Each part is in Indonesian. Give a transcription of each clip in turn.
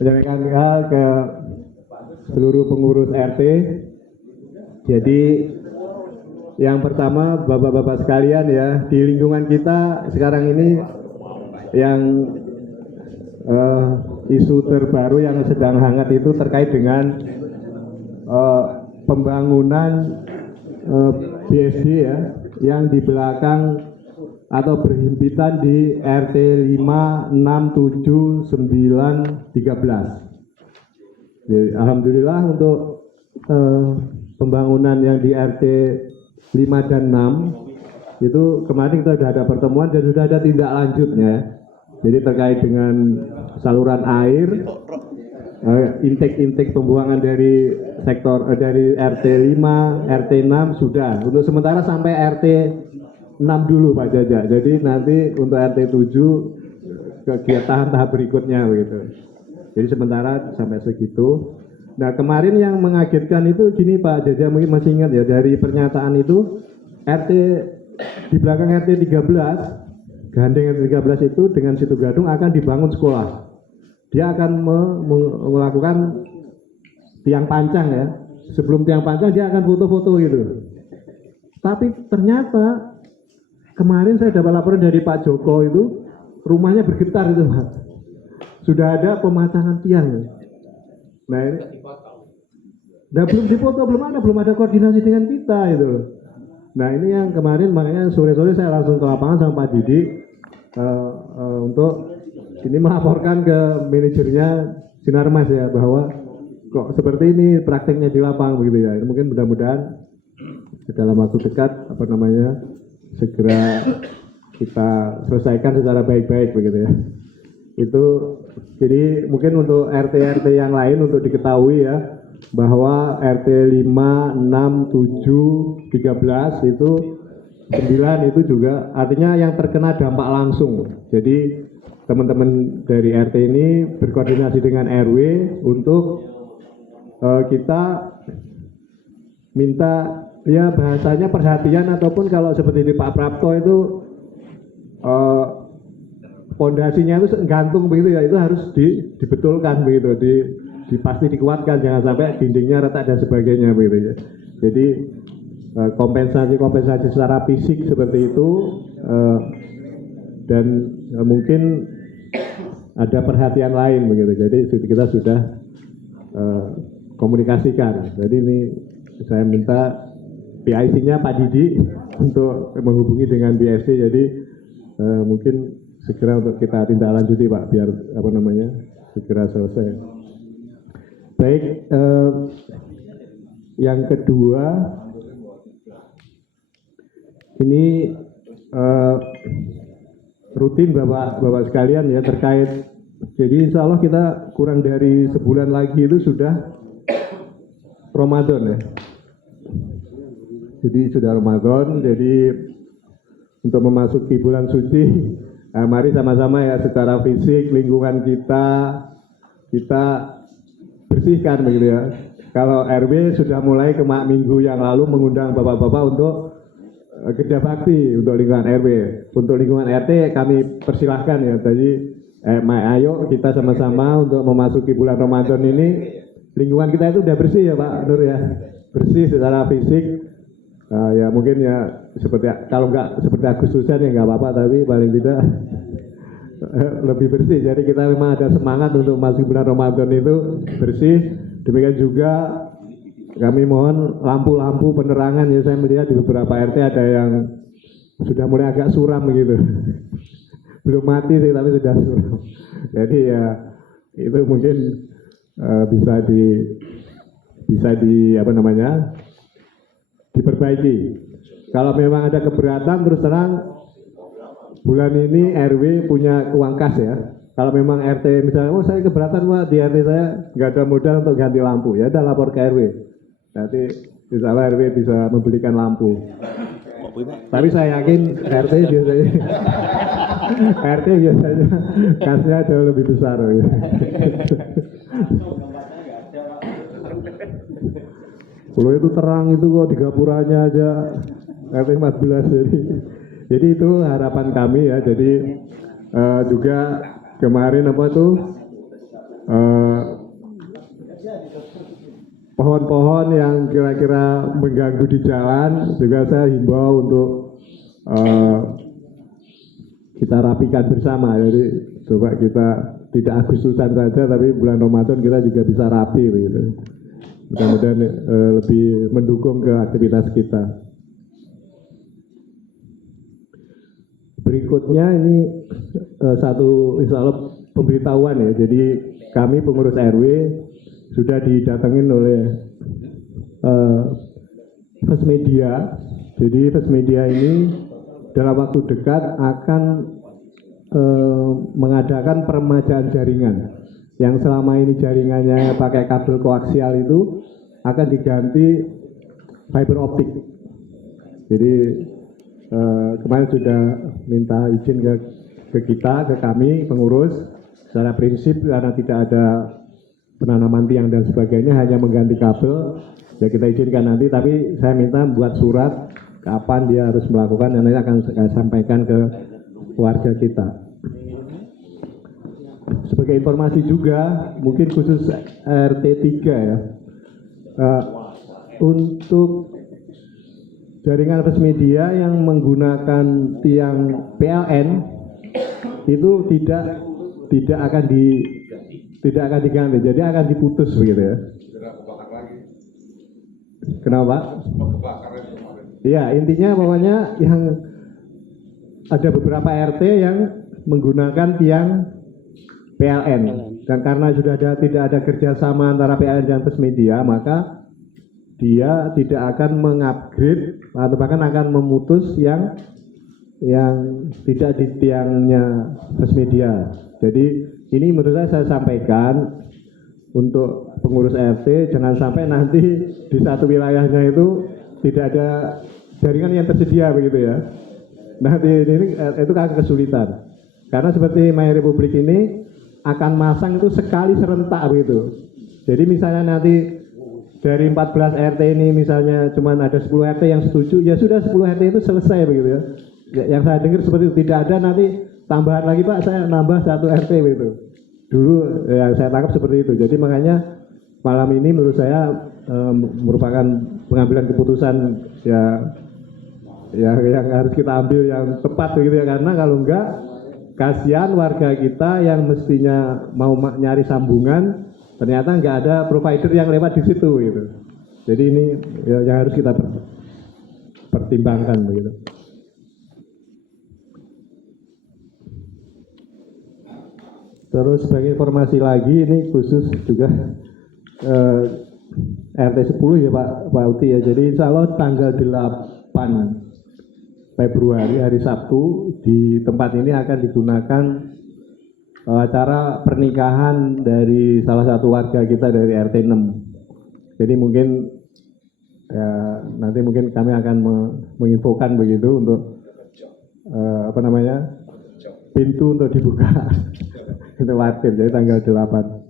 menyampaikan hal ke seluruh pengurus RT. Jadi yang pertama bapak-bapak sekalian ya, di lingkungan kita sekarang ini yang isu terbaru yang sedang hangat itu terkait dengan pembangunan BSD ya, yang di belakang atau berhimpitan di RT 5, 6, 7, 9, 13. Jadi, alhamdulillah untuk pembangunan yang di RT 5 dan 6 itu kemarin kita sudah ada pertemuan dan sudah ada tindak lanjutnya. Jadi terkait dengan saluran air, intake pembuangan dari sektor dari RT 5, RT 6 sudah. Untuk sementara sampai RT 6 dulu Pak Jaja. Jadi nanti untuk RT 7 kegiatan tahap berikutnya begitu. Jadi sementara sampai segitu. Nah kemarin yang mengagetkan itu gini Pak Jaja, mungkin masih ingat ya, dari pernyataan itu RT di belakang RT 13, gandeng RT 13 itu dengan situ gadung akan dibangun sekolah. Dia akan melakukan tiang pancang ya. Sebelum tiang pancang dia akan foto-foto gitu. Tapi ternyata kemarin saya dapat laporan dari Pak Joko itu rumahnya bergetar itu Pak. Sudah ada pemasangan tiang. Nah, belum dipoto, belum ada koordinasi dengan kita itu. Nah ini yang kemarin makanya sore-sore saya langsung ke lapangan sama Pak Didi untuk ini melaporkan ke manajernya Sinarmas ya bahwa kok seperti ini prakteknya di lapangan begitu ya. Mungkin mudah-mudahan dalam waktu dekat segera kita selesaikan secara baik-baik begitu ya. Itu jadi mungkin untuk RT-RT yang lain untuk diketahui ya bahwa RT 5, 6, 7, 13 itu 9 itu juga artinya yang terkena dampak langsung. Jadi teman-teman dari RT ini berkoordinasi dengan RW untuk kita minta ya bahasanya perhatian ataupun kalau seperti di Pak Prapto itu fondasinya itu gantung begitu ya, itu harus dibetulkan begitu, pasti dikuatkan, jangan sampai dindingnya retak dan sebagainya begitu ya. Jadi kompensasi secara fisik seperti itu dan mungkin ada perhatian lain begitu. Jadi kita sudah komunikasikan. Jadi ini saya minta PIC-nya Pak Didi untuk menghubungi dengan BSD. Jadi mungkin segera untuk kita tindak lanjuti Pak, biar segera selesai. Baik, yang kedua ini rutin Bapak sekalian ya terkait. Jadi insya Allah kita kurang dari sebulan lagi itu sudah Ramadan ya. Jadi sudah Ramadan, jadi untuk memasuki bulan suci, mari sama-sama ya secara fisik lingkungan kita bersihkan begitu ya. Kalau RW sudah mulai minggu yang lalu mengundang bapak-bapak untuk kerja bakti untuk lingkungan RW. Untuk lingkungan RT kami persilahkan ya. Tadi ayo kita sama-sama untuk memasuki bulan Ramadan ini lingkungan kita itu udah bersih ya Pak Nur ya. Bersih secara fisik. Ya mungkin ya seperti kalau nggak seperti Agustusan ya nggak apa-apa, tapi paling tidak lebih bersih. Jadi kita memang ada semangat untuk masuk bulan Ramadan itu bersih. Demikian juga kami mohon lampu-lampu penerangan ya, saya melihat di beberapa RT ada yang sudah mulai agak suram begitu. Belum mati sih tapi sudah suram. Jadi ya itu mungkin bisa diperbaiki. Kalau memang ada keberatan terus terang bulan ini RW punya uang kas ya. Kalau memang RT misalnya, saya keberatan Pak, di RT saya nggak ada modal untuk ganti lampu, ya udah lapor ke RW. Nanti insya Allah RW bisa membelikan lampu. Tapi saya yakin RT biasanya kasnya jauh lebih besar. Ya. Kalau itu terang itu kok di gapuranya aja RT 14 jadi itu harapan kami ya. Jadi juga kemarin eh, pohon-pohon yang kira-kira mengganggu di jalan juga saya himbau untuk kita rapikan bersama. Jadi coba kita tidak Agustusan saja, tapi bulan Ramadan kita juga bisa rapi begitu. Mudah-mudahan lebih mendukung ke aktivitas kita. Berikutnya ini satu insya Allah pemberitahuan ya. Jadi kami pengurus RW sudah didatengin oleh First Media. Jadi First Media ini dalam waktu dekat akan mengadakan peremajaan jaringan. Yang selama ini jaringannya pakai kabel koaksial itu akan diganti fiber optik. Jadi kemarin sudah minta izin ke kita, ke kami pengurus, secara prinsip karena tidak ada penanaman tiang dan sebagainya, hanya mengganti kabel, ya kita izinkan nanti, tapi saya minta buat surat kapan dia harus melakukan, dan nanti akan saya sampaikan ke warga kita. Sebagai informasi juga, mungkin khusus RT 3 ya, untuk jaringan First Media yang menggunakan tiang PLN itu tidak akan diganti, jadi akan diputus begitu ya. Kenapa? Iya, intinya pokoknya yang ada beberapa RT yang menggunakan tiang PLN, dan karena sudah tidak ada kerjasama antara PLN dan First Media, maka dia tidak akan mengupgrade atau bahkan akan memutus yang tidak di tiangnya First Media. Jadi ini menurut saya sampaikan untuk pengurus RT, jangan sampai nanti di satu wilayahnya itu tidak ada jaringan yang tersedia begitu ya. Nanti ini itu akan kesulitan. Karena seperti My Republik ini akan masang itu sekali serentak begitu. Jadi misalnya nanti dari 14 RT ini misalnya cuma ada 10 RT yang setuju, ya sudah 10 RT itu selesai begitu ya. Yang saya dengar seperti itu, tidak ada nanti tambahan lagi Pak, saya nambah 1 RT begitu. Dulu yang saya tangkap seperti itu. Jadi makanya malam ini menurut saya merupakan pengambilan keputusan ya yang harus kita ambil yang tepat begitu ya, karena kalau enggak kasihan warga kita yang mestinya mau nyari sambungan ternyata nggak ada provider yang lewat di situ gitu. Jadi ini yang harus kita pertimbangkan begitu. Terus sebagai informasi lagi, ini khusus juga RT 10 ya Pak Uti ya. Jadi insya Allah tanggal 8 Februari hari Sabtu di tempat ini akan digunakan acara pernikahan dari salah satu warga kita dari RT 6. Jadi mungkin ya, nanti mungkin kami akan menginfokan begitu untuk pintu untuk dibuka. Itu wajib, jadi tanggal 8.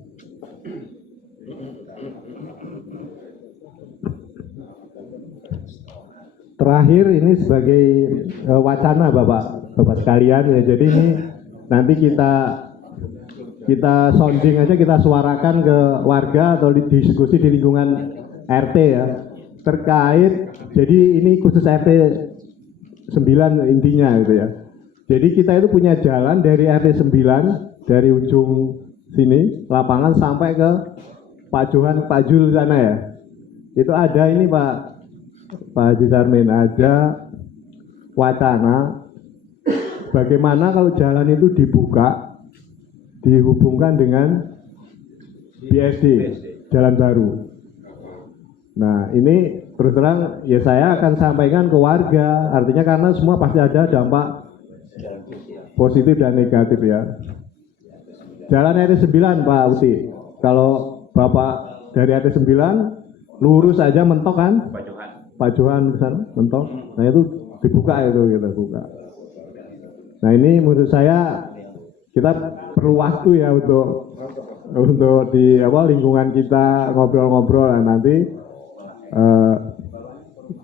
Terakhir ini sebagai wacana Bapak sekalian ya. Jadi ini nanti kita sounding aja, kita suarakan ke warga atau diskusi di lingkungan RT ya, terkait, jadi ini khusus RT 9 intinya gitu ya. Jadi kita itu punya jalan dari RT 9 dari ujung sini lapangan sampai ke Pak Jul sana ya. Itu ada ini Pak Haji Sarmin, ada wacana bagaimana kalau jalan itu dibuka, dihubungkan dengan BSD, jalan baru. Nah ini terus terang ya saya akan sampaikan ke warga, artinya karena semua pasti ada dampak positif dan negatif ya. Jalan RT 9 Pak Uti, kalau Bapak dari RT 9 lurus aja mentok kan? Pak Johan ke sana mentok, nah itu dibuka itu kita buka. Nah ini menurut saya kita perlu waktu ya untuk di lingkungan kita ngobrol-ngobrol, nah, nanti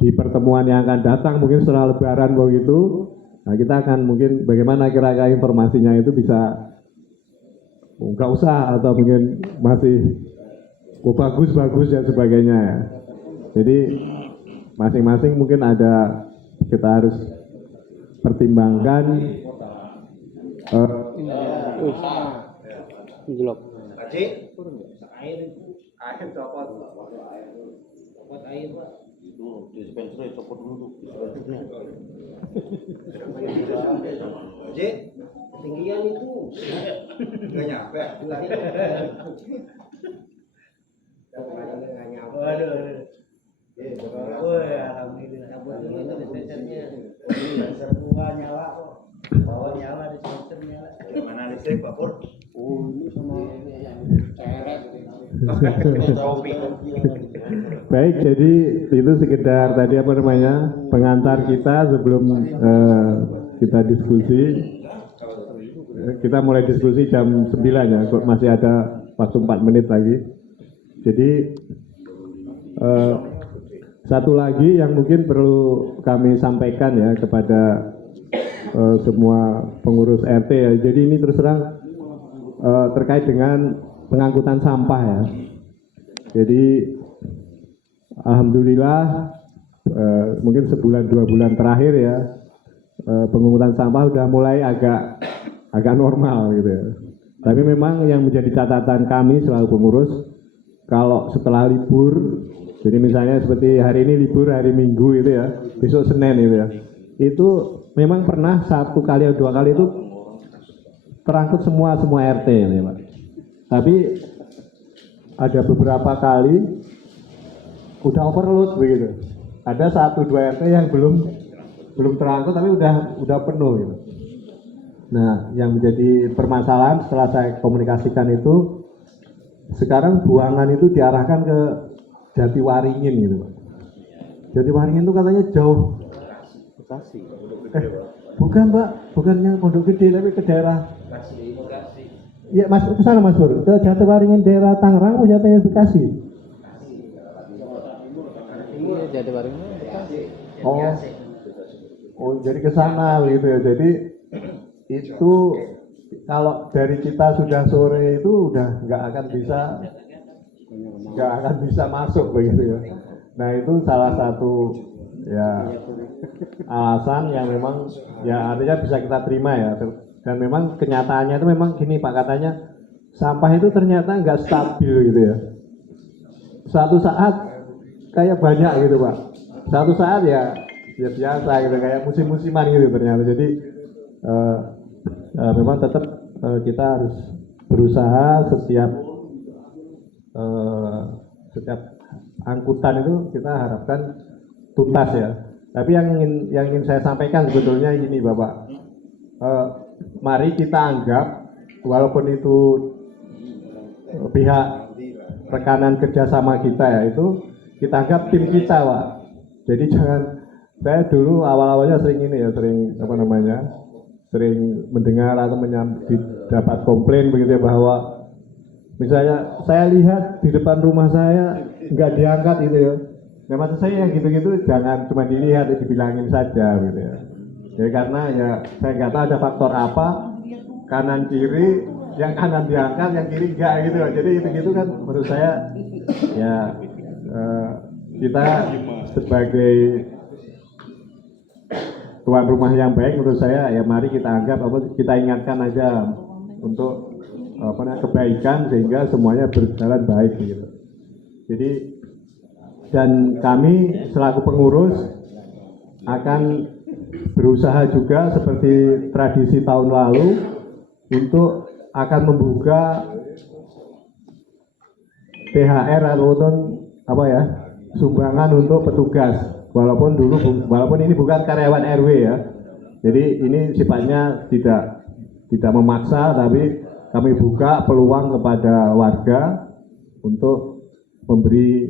di pertemuan yang akan datang mungkin setelah Lebaran begitu, nah kita akan mungkin bagaimana kira-kira informasinya itu bisa nggak usah atau mungkin masih bagus-bagus dan sebagainya ya. Jadi masing-masing mungkin ada, kita harus pertimbangkan itu dispenser copot dulu tuh tinggian itu nggak nyampe. Waduh. Alhamdulillah. Itu dispensernya. Dispenser dua nyala kok. Bawa nyala dispenser nyala. Mana listrik Pak Pur? Oh, ini sama ceret. Baik, jadi itu sekedar tadi apa namanya pengantar kita sebelum kita diskusi. Kita mulai diskusi jam 9 ya, kok masih ada waktu 4 menit lagi. Jadi satu lagi yang mungkin perlu kami sampaikan ya kepada semua pengurus RT ya. Jadi ini terus terang terkait dengan pengangkutan sampah ya. Jadi alhamdulillah mungkin sebulan 2 bulan terakhir ya pengangkutan sampah udah mulai agak normal gitu ya. Tapi memang yang menjadi catatan kami selalu pengurus, kalau setelah libur, jadi misalnya seperti hari ini libur hari Minggu itu ya, besok Senin itu ya, itu memang pernah 1 kali atau 2 kali itu terangkut semua RT ya Pak. Tapi ada beberapa kali udah overload begitu. Ada 1-2 RT yang belum terangkut tapi udah penuh gitu. Nah, yang menjadi permasalahan setelah saya komunikasikan itu, sekarang buangan itu diarahkan ke Jatiwaringin gitu Pak. Jatiwaringin itu katanya jauh. Bekasi. Bukan Pak, bukannya Pondok Gede tapi ke daerah. Iya Mas, ke sana Mas Bur, ke Jatiwaringin daerah Tangerang atau Jatiwaringin Bekasi? Iya, Jatiwaringin Bekasi. Oh, jadi ke sana gitu ya. Jadi itu kalau dari kita sudah sore itu udah nggak akan bisa masuk begitu ya. Nah itu salah satu ya alasan yang memang ya artinya bisa kita terima ya. Dan memang kenyataannya itu memang gini Pak, katanya sampah itu ternyata nggak stabil gitu ya. Suatu saat kayak banyak gitu Pak. Suatu saat ya biasa gitu kayak musim-musiman gitu ternyata. Jadi memang tetap kita harus berusaha setiap angkutan itu kita harapkan tuntas ya. Tapi yang ingin saya sampaikan sebetulnya ini Bapak, mari kita anggap walaupun itu pihak rekanan kerjasama kita ya, itu kita anggap tim kita Pak. Jadi jangan, saya dulu awal-awalnya sering mendengar atau dapat komplain begitu ya, bahwa misalnya saya lihat di depan rumah saya nggak diangkat gitu ya. Nah maksud saya yang gitu-gitu jangan cuma dilihat, dibilangin saja gitu ya. Ya karena ya saya nggak tahu ada faktor apa, kanan kiri, yang kanan diangkat, yang kiri enggak gitu loh. Jadi itu kan menurut saya ya kita sebagai tuan rumah yang baik menurut saya ya mari kita anggap kita ingatkan aja untuk kebaikan sehingga semuanya berjalan baik gitu. Jadi dan kami selaku pengurus akan berusaha juga seperti tradisi tahun lalu untuk akan membuka THR ataupun sumbangan untuk petugas. Walaupun ini bukan karyawan RW ya, jadi ini sifatnya tidak memaksa, tapi kami buka peluang kepada warga untuk memberi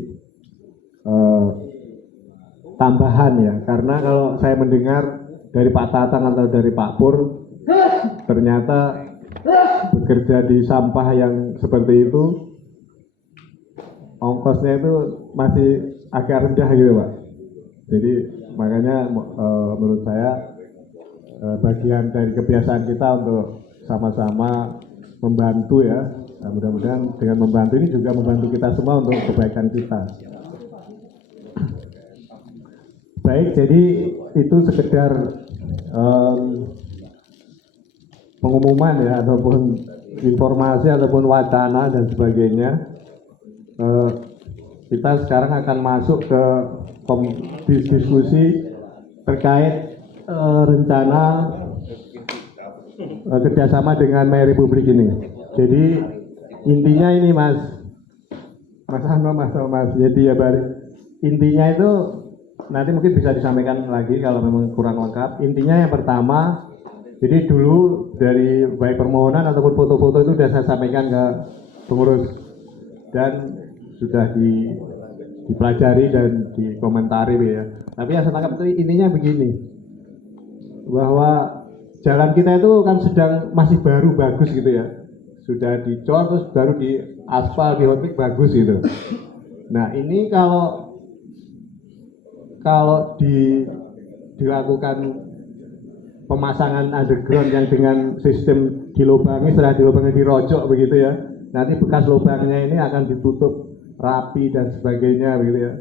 tambahan ya, karena kalau saya mendengar dari Pak Tatang atau dari Pak Pur, ternyata bekerja di sampah yang seperti itu ongkosnya itu masih agak rendah gitu Pak. Jadi makanya menurut saya bagian dari kebiasaan kita untuk sama-sama membantu ya. Nah, mudah-mudahan dengan membantu ini juga membantu kita semua untuk kebaikan kita. Baik, jadi itu sekedar pengumuman ya, ataupun informasi ataupun wacana dan sebagainya. Kita sekarang akan masuk ke diskusi terkait rencana kerjasama dengan My Republik ini. Jadi intinya ini Mas Mas. Jadi ya intinya itu nanti mungkin bisa disampaikan lagi kalau memang kurang lengkap. Intinya yang pertama, jadi dulu dari baik permohonan ataupun foto-foto itu sudah saya sampaikan ke pengurus dan sudah dipelajari dan dikomentari ya. Tapi yang saya tangkap itu intinya begini, bahwa jalan kita itu kan masih baru bagus gitu ya, sudah dicor terus baru di aspal di hotmix bagus gitu. Nah ini kalau dilakukan pemasangan underground yang dengan sistem dilubangi, setelah dilubangi dirojok begitu ya, nanti bekas lubangnya ini akan ditutup rapi dan sebagainya begitu ya.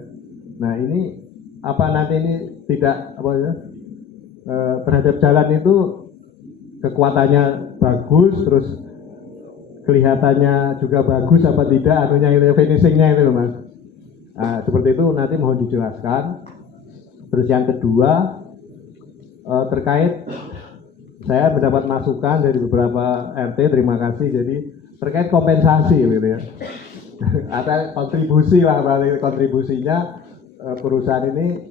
Nah ini apa nanti ini tidak apa ya, terhadap jalan itu kekuatannya bagus, terus kelihatannya juga bagus apa tidak, anunya itu finishingnya itu loh Mas. Nah, seperti itu nanti mohon dijelaskan. Terus yang kedua terkait saya mendapat masukan dari beberapa RT, terima kasih. Jadi terkait kompensasi gitu ya. Ada kontribusi lah, kontribusinya perusahaan ini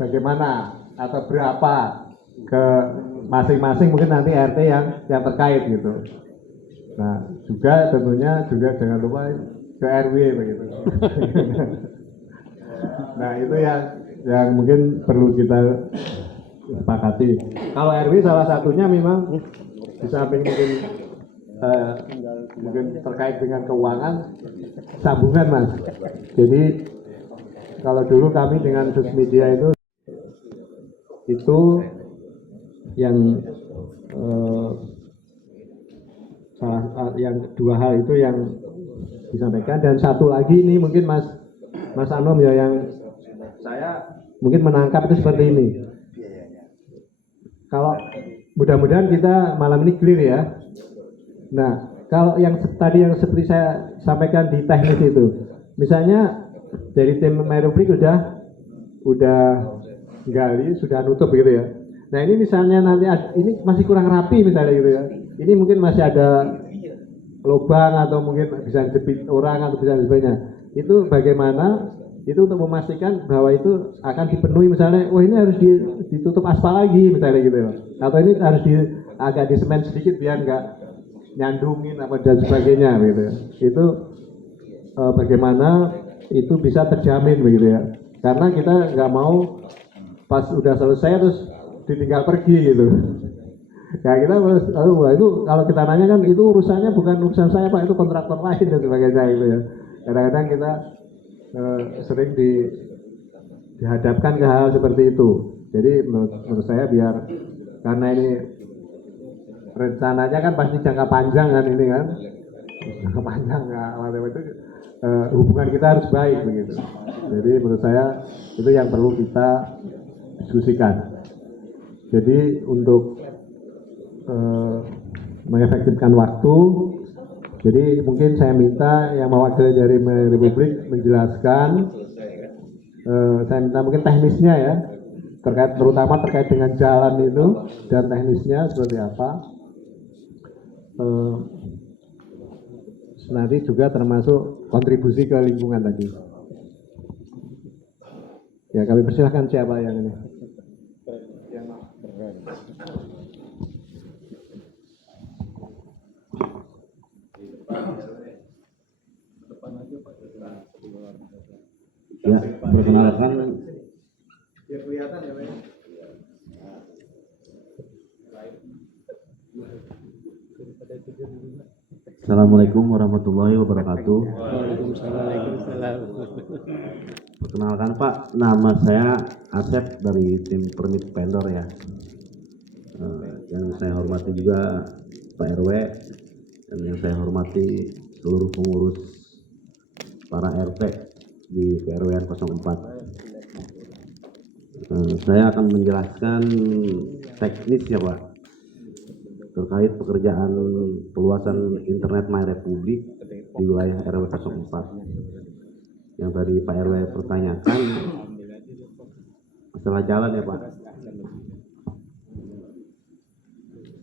bagaimana atau berapa ke masing-masing mungkin nanti RT yang terkait gitu. Nah juga tentunya juga jangan lupa ke RW begitu. Nah itu yang mungkin perlu kita sepakati. Kalau RW salah satunya memang di samping mungkin terkait dengan keuangan sambungan Mas. Jadi kalau dulu kami dengan Susmedia itu yang yang dua hal itu yang disampaikan, dan satu lagi ini mungkin Mas Anom ya, yang saya mungkin menangkap itu seperti ini. Kalau mudah-mudahan kita malam ini clear ya. Nah, kalau yang tadi yang seperti saya sampaikan di teknis itu, misalnya dari tim My Republik udah gali, sudah nutup gitu ya. Nah ini misalnya nanti ini masih kurang rapi misalnya gitu ya. Ini mungkin masih ada lubang atau mungkin bisa jepit orang atau bisa sebagainya. Itu bagaimana? Itu untuk memastikan bahwa itu akan dipenuhi, misalnya, oh ini harus ditutup aspal lagi misalnya gitu ya. Atau ini harus agak disemen sedikit biar nggak nyandungin apa dan sebagainya gitu ya. Itu bagaimana itu bisa terjamin begitu ya. Karena kita nggak mau pas udah selesai terus ditinggal pergi gitu. Ya kita itu kalau kita nanya kan itu urusannya bukan urusan saya Pak, itu kontraktor lain dan sebagainya gitu ya. Kadang-kadang kita sering dihadapkan ke hal seperti itu. Jadi menurut saya biar, karena ini rencananya kan pasti jangka panjang kan ini kan, jangka panjang itu hubungan kita harus baik begitu. Jadi menurut saya itu yang perlu kita diskusikan. Jadi untuk mengefektifkan waktu, jadi mungkin saya minta yang mewakili dari My Republik menjelaskan, saya minta mungkin teknisnya ya, terutama terkait dengan jalan itu dan teknisnya seperti apa. Nanti juga termasuk kontribusi ke lingkungan tadi. Ya kami persilahkan siapa yang ini. Ya, perkenalkan. Biar kelihatan ya, Pak. Assalamualaikum warahmatullahi wabarakatuh. Waalaikumsalam. Perkenalkan Pak, nama saya Asep dari tim Permit Vendor ya. Yang saya hormati juga Pak RW dan yang saya hormati seluruh pengurus para RT di PRW 04. Saya akan menjelaskan teknis ya Pak terkait pekerjaan peluasan internet My Republik di wilayah RW 04. Yang tadi Pak RW pertanyakan masalah jalan ya Pak.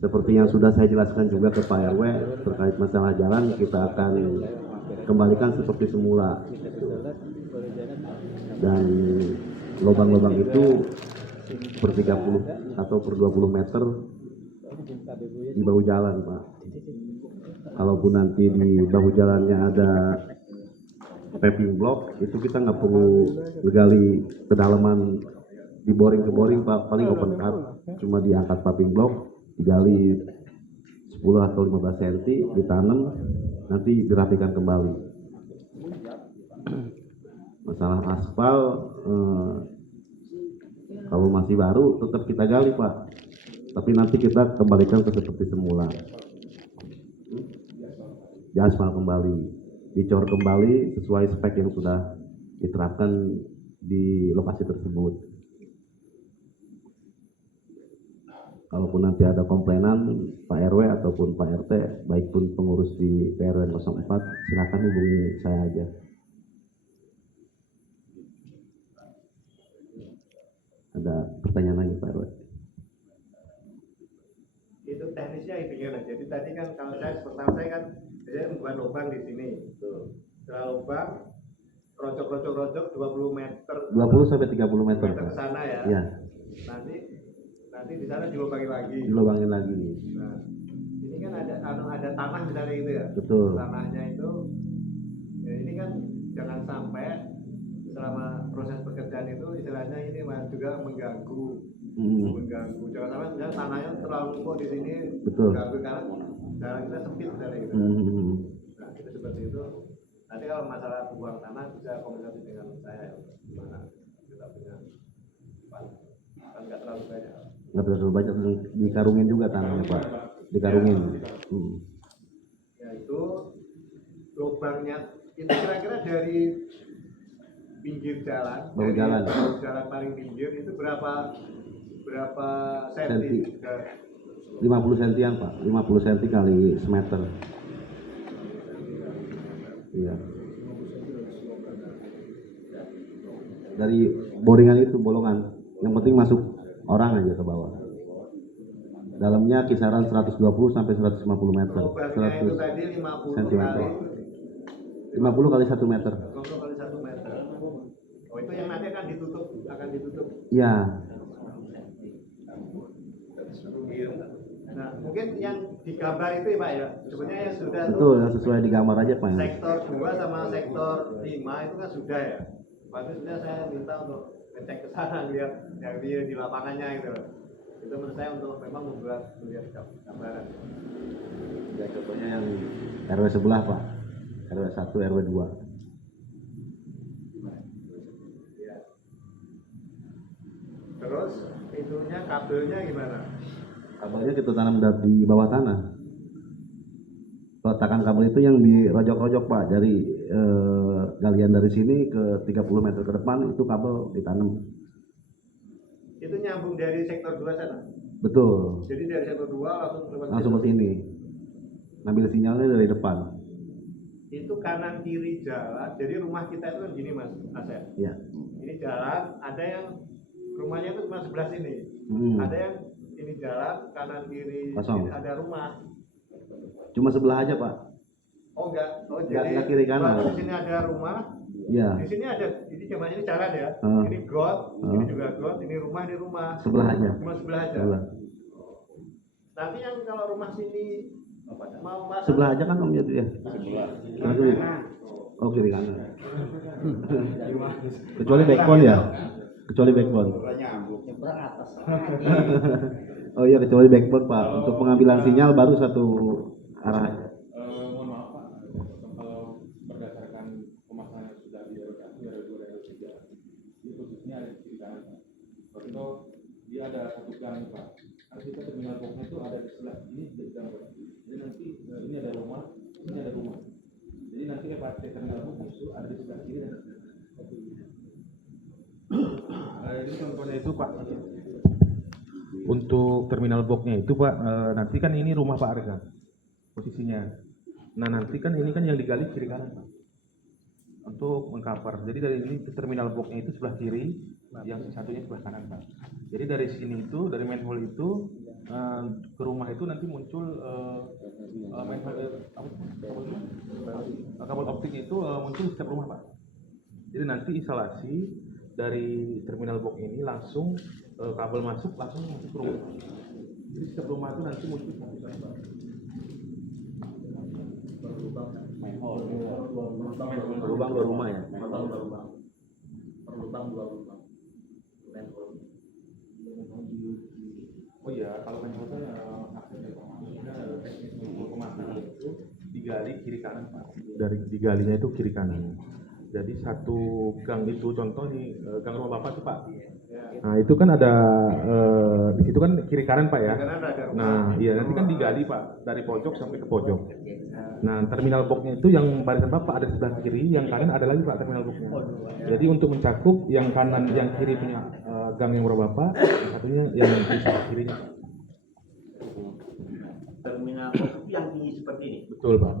Seperti yang sudah saya jelaskan juga ke Pak RW terkait masalah jalan, kita akan kembalikan seperti semula. Dan lubang-lubang itu per 30 atau per 20 meter di bahu jalan Pak. Kalaupun nanti di bahu jalannya ada paving block, itu kita nggak perlu gali kedalaman di boring ke boring Pak, paling open cut, cuma diangkat paving block, digali 10 atau 15 cm, ditanam, nanti dirapikan kembali. Masalah aspal, kalau masih baru tetap kita gali Pak, tapi nanti kita kembalikan ke seperti semula. Diaspal kembali, dicor kembali sesuai spek yang sudah diterapkan di lokasi tersebut. Kalaupun nanti ada komplainan Pak RW ataupun Pak RT, baik pun pengurus di PRW 04, silakan hubungi saya aja. Ada pertanyaan lagi Pak RW? Itu teknisnya itu gimana? Jadi tadi kan kalau pertama saya kan biasanya membuat lubang di sini. Setelah lubang, rojok 20 meter. 20 sampai 30 meter ke sana ya. Iya. Nanti di sana dilubangin lagi. Dilubangin lagi. Nah, ini kan ada tanah misalnya gitu ya. Betul. Tanahnya itu, ya ini kan jangan sampai selama proses pekerjaan itu istilahnya ini juga mengganggu. Mengganggu. Jangan sampai misalnya tanahnya terlalu numpuk di sini. Betul. Mengganggu karena jalan kita sempit misalnya gitu. Nah, itu seperti itu. Nanti kalau masalah buang tanah bisa komunikasi dengan saya gimana kita punya kan nggak terlalu banyak. Nggak terlalu banyak, dikarungin juga tanahnya Pak, dikarungin. Ya itu lubangnya itu kira-kira dari pinggir jalan, bahu jalan, jalan paling pinggir itu berapa senti? 50 sentian Pak, 50 senti kali semeter. Iya. Dari boringan itu bolongan, yang penting masuk orang aja ke bawah. Dalamnya kisaran 120 sampai 150 meter. 100 itu tadi 50 cm. kali 50 kali 1 meter. 50 kali 1 meter. Oh itu yang nanti akan ditutup. Iya. Nah, mungkin yang digambar itu ya Pak ya, sebenarnya yang sudah betul, yang sesuai digambar aja Pak. Sektor 2 sama sektor 5 itu kan sudah ya. Waktu sudah saya minta untuk ngecek ke sana lihat yang di lapangannya gitu. Itu menurut saya untuk memang melihat gambaran. Ya, contohnya yang RW sebelah Pak, RW 1, RW 2. Ya. Terus itunya kabelnya gimana? Kabelnya kita tanam di bawah tanah. Peletakan kabel itu yang dirojok-rojok Pak, dari galian dari sini ke 30 meter ke depan itu kabel ditanam. Itu nyambung dari sektor 2 sana? Betul. Jadi dari sektor 2 langsung ke sini. Ngambil sinyalnya dari depan. Itu kanan kiri jalan. Jadi rumah kita itu kan gini Mas Asep. Iya. Ini jalan, ada yang rumahnya itu cuma sebelah sini. Ada yang ini jalan kanan kiri kosong. Ada rumah. Cuma sebelah aja Pak. Oh enggak. Oh Enggak jadi kiri kanan. di sini ada rumah. Iya. Di sini ada, ini cuma ini jalan ya. Ini got, ini juga got, ini rumah. Sebelah aja. Cuma sebelah aja. Sebelah. Nanti yang kalau rumah sini mau masuk. Sebelah aja kan Om jadi ya. Sebelah. Oh kiri kanan. Kecuali backbone ya. Kecuali backbone. Oh iya kecuali backbone Pak. Untuk pengambilan sinyal baru satu arah aja. Mohon maaf Pak, kalau berdasarkan pemasangan yang sudah di RW 1, RW 2, RW 3, ini posisinya ada di kiri kanan. Waktu itu dia dia ada satu gang nih, Pak. Nanti kita terminal boxnya itu ada di sebelah ini di gang, Pak. Jadi nanti ini ada rumah, ini ada rumah. Jadi nanti FAT terminal box itu ada di sebelah kiri dan sebelah kanan. Jadi contohnya itu Pak, untuk terminal boxnya itu Pak, nanti kan ini rumah Pak Arga posisinya. Nah nanti kan ini kan yang digali kiri kanan Pak, untuk mengcover. Jadi dari ini terminal boxnya itu sebelah kiri, yang satunya sebelah kanan Pak. Jadi dari sini itu, dari manhole itu ke rumah itu nanti muncul kabel optik itu muncul di setiap rumah Pak. Jadi nanti instalasi dari terminal box ini langsung kabel masuk langsung ke rumah. Jadi setiap rumah itu nanti muncul satu Pak. Berlubang dua rumah ya. Oh iya, kalau manhole ya aksesnya teknis untuk pemasangan itu digali kiri kanan Pak. Dari digalinya itu kiri kanan. Jadi satu gang itu contoh nih gang rumah Bapak tuh Pak. Nah itu kan ada di situ kan kiri kanan Pak ya. Nah iya nanti kan digali Pak dari pojok sampai ke pojok. Nah terminal boxnya itu yang barisan Bapak ada di sebelah kiri, yang kanan ada lagi Pak terminal boxnya. Jadi untuk mencakup yang kanan yang kiri punya gang yang rumah Bapak, yang satunya yang di sebelah kirinya. Terminal box itu yang tinggi seperti ini. Betul Pak.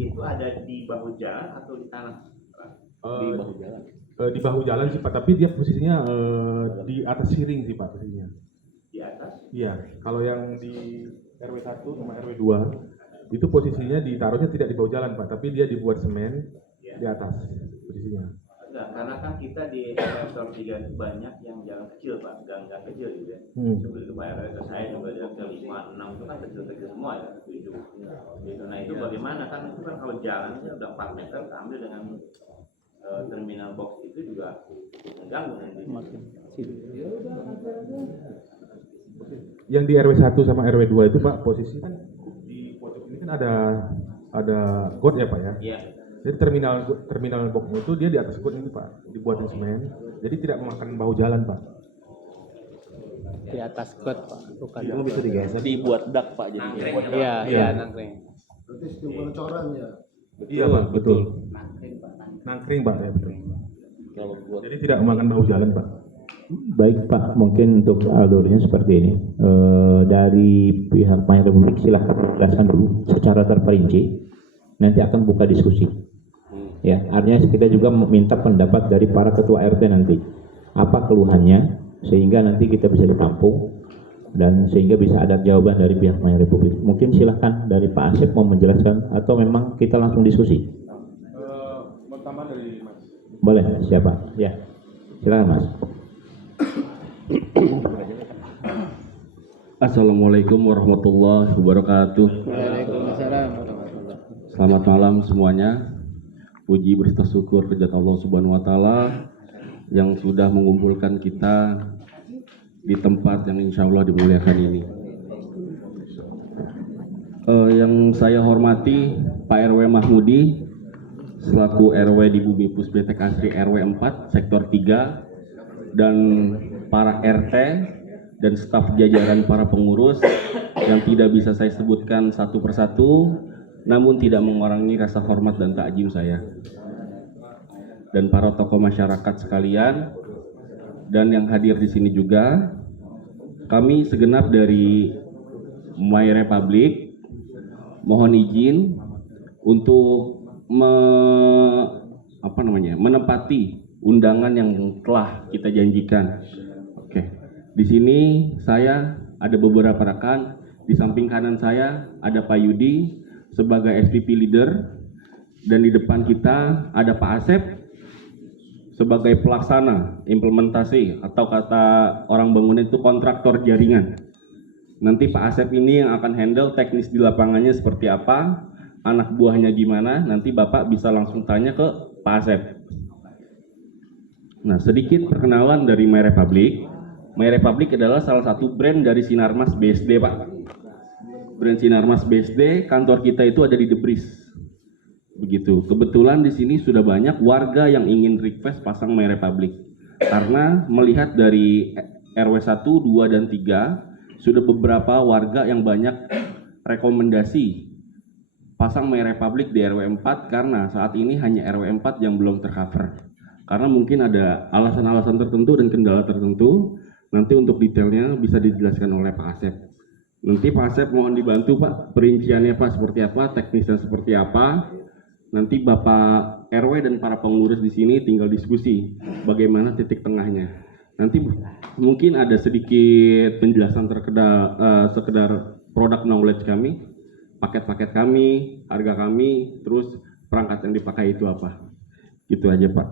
Itu ada di bahu jalan atau di tanah? Di bahu jalan. Di bahu jalan sih Pak, tapi dia posisinya di atas siring sih Pak posisinya. Di atas? Iya, kalau yang di RW 1 sama RW 2 itu posisinya ditaruhnya tidak di bawah jalan Pak, tapi dia dibuat semen di atas posisinya. Enggak, karena kan kita di sektor 3 itu banyak yang jalan kecil Pak, gang-gang kecil gitu ya. Seperti ke RW ke saya juga ada ke 5, 6 itu kan kecil-kecil semua ya, 7. Gitu. Nah itu bagaimana kan itu kan kalau jalannya udah 4 meter, ambil dengan terminal box itu juga mengganggu nanti. Yang di RW 1 sama RW 2 itu Pak posisi kan di pojok ini kan ada got ya Pak ya. Iya. Jadi terminal boxnya itu dia di atas got ini Pak, dibuatin semen. Jadi tidak memakan bahu jalan Pak. Di atas got Pak, bukan. Itu bisa digeser. Dibuat dak Pak jadi. Iya, nangkring. Berarti sistem pengecoran ya. Iya Pak, betul. Nangkring Pak ya betul. Kalau buat Jadi tidak memakan bahu jalan Pak. Baik Pak, mungkin untuk alurnya seperti ini. Dari pihak Bank Republik silahkan menjelaskan dulu secara terperinci. Nanti akan buka diskusi. Ya, artinya kita juga meminta pendapat dari para ketua RT nanti. Apa keluhannya sehingga nanti kita bisa ditampung dan sehingga bisa ada jawaban dari pihak Bank Republik. Mungkin silahkan dari Pak Asep mau menjelaskan atau memang kita langsung diskusi. Mau tambah dari Mas. Boleh, siapa? Ya, silakan Mas. Assalamualaikum warahmatullahi wabarakatuh. Waalaikumsalam warahmatullahi. Selamat malam semuanya. Puji berserta syukur kepada Allah Subhanahu wa taala yang sudah mengumpulkan kita di tempat yang insya Allah dimuliakan ini. Yang saya hormati Pak RW Mahmudi selaku RW di Bumi Pusbetek Asri RW 4 sektor 3 dan para RT dan staf jajaran para pengurus yang tidak bisa saya sebutkan satu persatu, namun tidak mengurangi rasa hormat dan takjim saya. Dan para tokoh masyarakat sekalian dan yang hadir di sini juga, kami segenap dari My Republic mohon izin untuk menepati undangan yang telah kita janjikan. Oke. Di sini saya ada beberapa rekan, di samping kanan saya ada Pak Yudi sebagai SPP leader dan di depan kita ada Pak Asep sebagai pelaksana implementasi atau kata orang bangunan itu kontraktor jaringan. Nanti Pak Asep ini yang akan handle teknis di lapangannya seperti apa, anak buahnya gimana, nanti Bapak bisa langsung tanya ke Pak Asep. Nah, sedikit perkenalan dari My Republic. My Republic adalah salah satu brand dari Sinarmas BSD, Pak. Brand Sinarmas BSD, kantor kita itu ada di Debris. Begitu. Kebetulan di sini sudah banyak warga yang ingin request pasang My Republic. Karena melihat dari RW 1, 2, dan 3 sudah beberapa warga yang banyak rekomendasi pasang My Republic di RW 4 karena saat ini hanya RW 4 yang belum tercover. Karena mungkin ada alasan-alasan tertentu dan kendala tertentu. Nanti untuk detailnya bisa dijelaskan oleh Pak Asep. Nanti Pak Asep mohon dibantu Pak, perinciannya Pak seperti apa, teknisnya seperti apa. Nanti Bapak RW dan para pengurus di sini tinggal diskusi bagaimana titik tengahnya. Nanti mungkin ada sedikit penjelasan sekedar produk knowledge kami, paket-paket kami, harga kami, terus perangkat yang dipakai itu apa. Gitu aja Pak.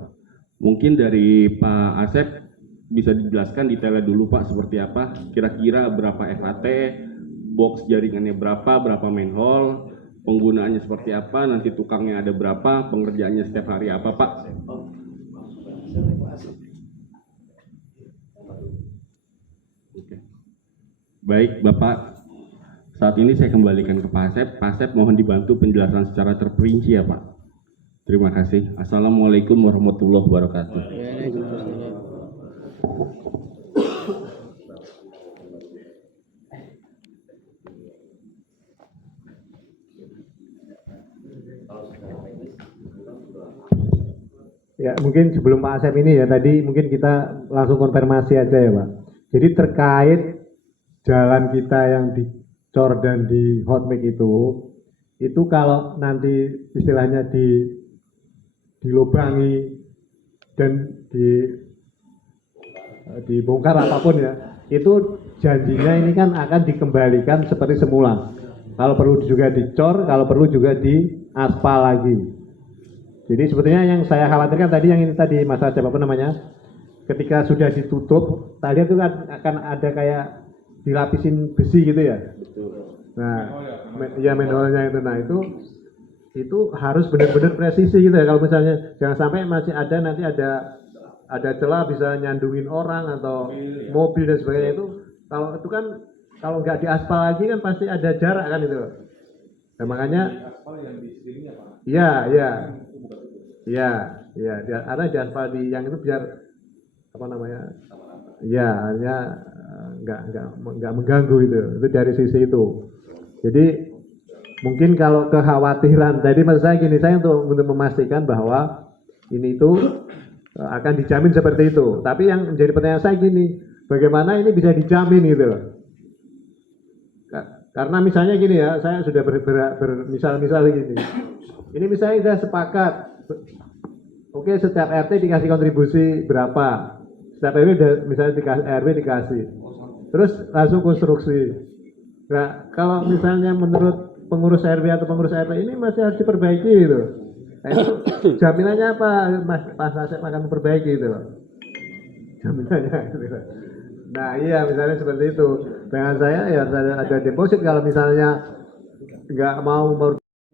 Mungkin dari Pak Asep bisa dijelaskan detailnya dulu Pak seperti apa, kira-kira berapa FAT, box jaringannya berapa manhole, penggunaannya seperti apa, nanti tukangnya ada berapa, pengerjaannya setiap hari apa Pak. Oke. Baik Bapak, saat ini saya kembalikan ke Pak Asep. Pak Asep mohon dibantu penjelasan secara terperinci ya Pak. Terima kasih. Assalamualaikum warahmatullahi wabarakatuh. Ya, mungkin sebelum Pak Asep ini ya, tadi mungkin kita langsung konfirmasi aja ya Pak. Jadi terkait jalan kita yang dicor dan di hotmix itu kalau nanti istilahnya dilubangi dan dibongkar apapun ya, itu janjinya ini kan akan dikembalikan seperti semula. Kalau perlu juga dicor, kalau perlu juga diaspal lagi. Jadi sebetulnya yang saya khawatirkan tadi yang ini tadi Mas Acep apa namanya, ketika sudah ditutup tadi itu kan akan ada kayak dilapisin besi gitu ya. Nah, ya manhole-nya itu, nah itu harus benar-benar presisi gitu ya. Kalau misalnya jangan sampai masih ada nanti ada celah bisa nyandungin orang atau mobil dan sebagainya, itu kalau itu kan kalau nggak diaspal lagi kan pasti ada jarak kan itu. Nah makanya karena diaspal di yang itu biar apa namanya, ya hanya nggak mengganggu itu dari sisi itu. Jadi mungkin kalau kekhawatiran tadi maksud saya gini, saya untuk memastikan bahwa ini itu akan dijamin seperti itu. Tapi yang menjadi pertanyaan saya gini, bagaimana ini bisa dijamin gitu loh? Karena misalnya gini ya, saya sudah misal gini. Ini misalnya sudah sepakat, oke setiap RT dikasih kontribusi berapa, setiap RW misalnya RW dikasih, terus langsung konstruksi. Nah kalau misalnya menurut pengurus RW atau pengurus RT ini masih harus diperbaiki gitu. Nah, itu jaminannya apa Mas Asep akan memperbaiki itu? Jaminannya gitu. Nah iya misalnya seperti itu. Dengan saya ya ada deposit kalau misalnya nggak mau.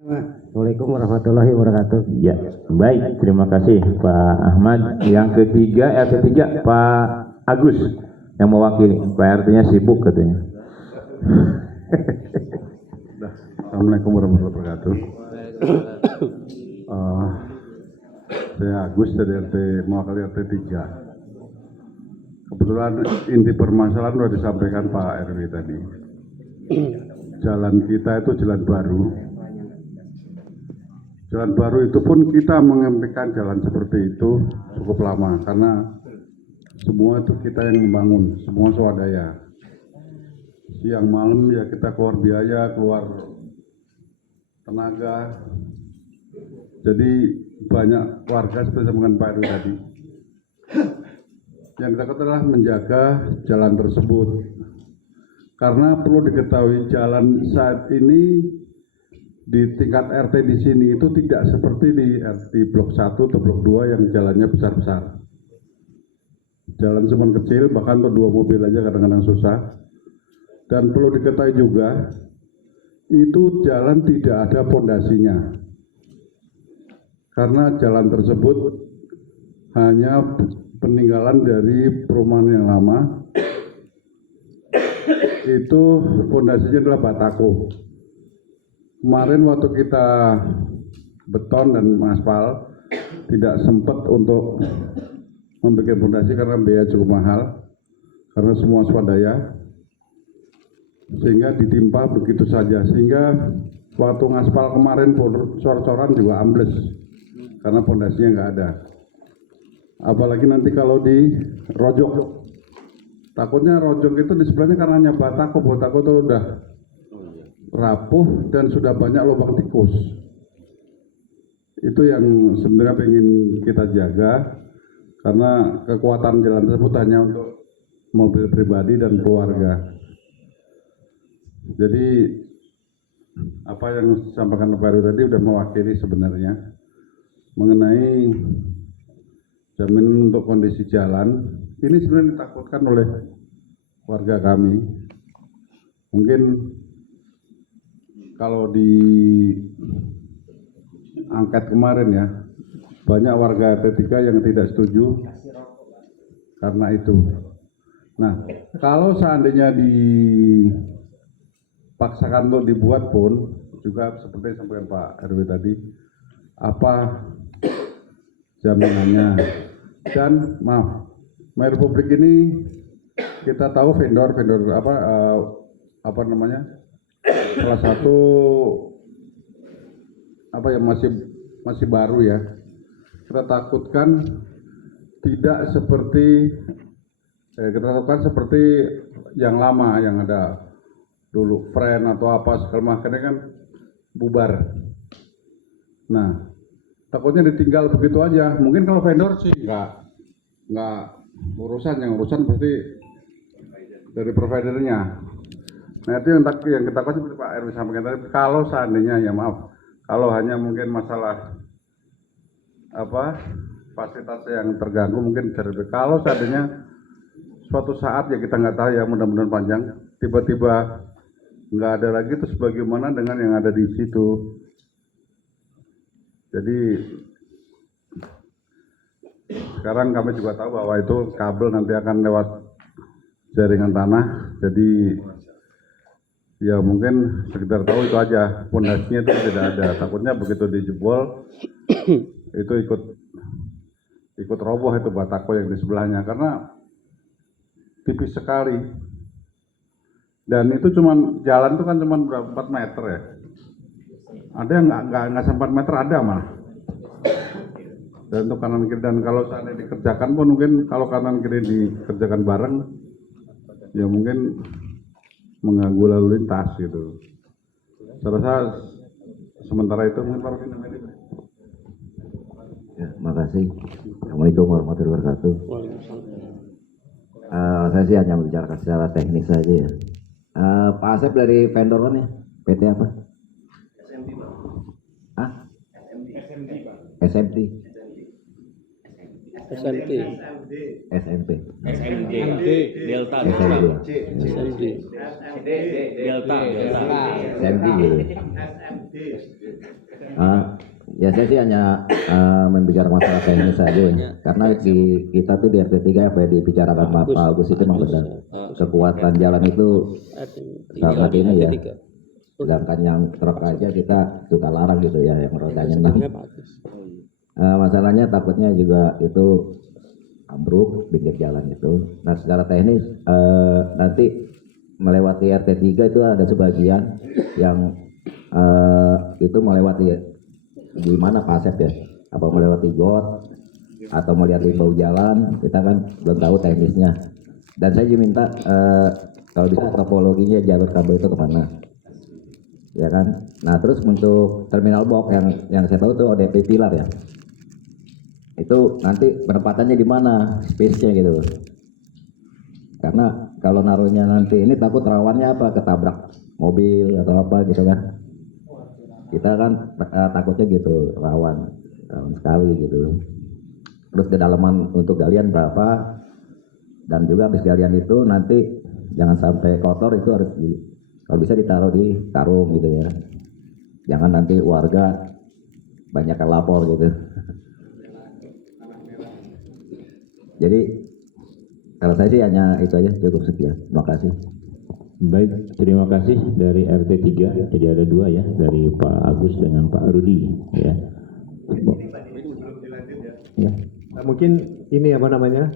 Assalamualaikum warahmatullahi wabarakatuh. Ya, baik, terima kasih Pak Ahmad. Yang ketiga, RT 3 Pak Agus yang mewakili. Pak RT-nya sibuk katanya. Assalamualaikum warahmatullahi wabarakatuh. Saya Agus dari mewakili RT 3. Kebetulan inti permasalahan sudah disampaikan Pak RW tadi. Jalan kita itu jalan baru. Jalan baru itu pun kita mengempikan jalan seperti itu cukup lama karena semua itu kita yang membangun, semua swadaya. Siang malam ya kita keluar biaya, keluar tenaga. Jadi banyak warga seperti yang Pak RW tadi. Yang kita katakan adalah menjaga jalan tersebut. Karena perlu diketahui jalan saat ini di tingkat RT di sini itu tidak seperti di blok 1 atau blok 2 yang jalannya besar-besar. Jalan cuma kecil, bahkan untuk 2 mobil aja kadang-kadang susah. Dan perlu diketahui juga, itu jalan tidak ada pondasinya. Karena jalan tersebut hanya peninggalan dari perumahan yang lama. Itu pondasinya adalah batako. Kemarin waktu kita beton dan aspal tidak sempat untuk membuat pondasi karena biaya cukup mahal. karena semua swadaya, sehingga ditimpa begitu saja, sehingga waktu ngaspal kemarin cor-coran juga ambles karena pondasinya nggak ada. Apalagi nanti kalau di rojok, takutnya rojok itu di sebelahnya karena hanya batako itu udah rapuh dan sudah banyak lubang tikus. Itu yang sebenarnya pengen kita jaga, karena kekuatan jalan tersebut hanya untuk mobil pribadi dan keluarga. Jadi apa yang disampaikan Pak Heru tadi sudah mewakili sebenarnya mengenai jaminan untuk kondisi jalan. Ini sebenarnya ditakutkan oleh warga kami. Mungkin kalau di angket kemarin ya, banyak warga RT 3 yang tidak setuju karena itu. Nah, kalau seandainya dipaksakan untuk dibuat pun, juga seperti yang disampaikan Pak RW tadi, apa jaminannya? Dan maaf, Mayor Publik ini kita tahu vendor apa namanya, salah satu apa yang masih baru ya. Kita takutkan tidak seperti yang lama yang ada dulu, friend atau apa segala macamnya kan bubar. Nah, takutnya ditinggal begitu aja. Mungkin kalau vendor sih nggak urusan, yang urusan pasti dari providernya. Nah, itu yang kita takut seperti Pak RW sampaikan tadi. Kalau seandainya ya maaf, kalau hanya mungkin masalah fasilitas yang terganggu mungkin dari kalau seandainya suatu saat ya kita nggak tahu ya, mudah-mudahan panjang, tiba-tiba nggak ada lagi, terus bagaimana dengan yang ada di situ? Jadi sekarang kami juga tahu bahwa itu kabel nanti akan lewat jaringan tanah, jadi ya mungkin sekitar tahu itu aja, pondasinya itu tidak ada. Takutnya begitu dijebol itu ikut roboh itu batako yang di sebelahnya, karena tipis sekali. Dan itu jalan itu kan cuma berapa 4 meter ya. Ada yang nggak sampai 4 meter ada malah. Dan untuk kanan kiri, dan kalau seandainya dikerjakan pun mungkin kalau kanan kiri dikerjakan bareng ya mungkin mengganggu lalu lintas gitu. Saya rasa sementara itu mungkin Pak Rufin. Ya, makasih. Assalamualaikum warahmatullahi wabarakatuh. Saya sih hanya membicarakan secara teknis saja ya. Pak Asep dari vendor mana ya? PT apa? SMT Pak. Hah? SMT. SMP. Delta. Ya saya sih hanya membicarakan masalah teknis saja ya. Karena kita tuh di RT 3 apa yang dibicarakan Pak Agus itu memang benar. Kekuatan jalan itu saat ini ya. Sedangkan yang truk aja kita suka larang gitu ya, yang rodanya 6. Masalahnya takutnya juga itu ambruk pinggir jalan itu. Nah secara teknis nanti melewati RT 3 itu ada sebagian yang itu melewati di mana Pak Asep ya? Apa melewati got atau melihat bau jalan? Kita kan belum tahu teknisnya. Dan saya juga minta kalau bisa topologinya jalur kabel itu kemana? Ya kan? Nah terus untuk terminal box yang saya tahu itu ODP pilar ya. Itu nanti penempatannya di mana, space-nya gitu. Karena kalau naruhnya nanti ini takut rawannya apa, ketabrak mobil atau apa gitu kan. Kita kan takutnya gitu, rawan sekali gitu. Terus kedalaman untuk galian berapa, dan juga habis galian itu nanti jangan sampai kotor, itu harus kalau bisa ditaruh di karung gitu ya. Jangan nanti warga banyak yang lapor gitu. Jadi kalau saya sih hanya itu aja, cukup sekian. Terima kasih. Baik, terima kasih dari RT 3. Jadi ada 2 ya, dari Pak Agus dengan Pak Rudi ya. Nah, mungkin ini apa namanya?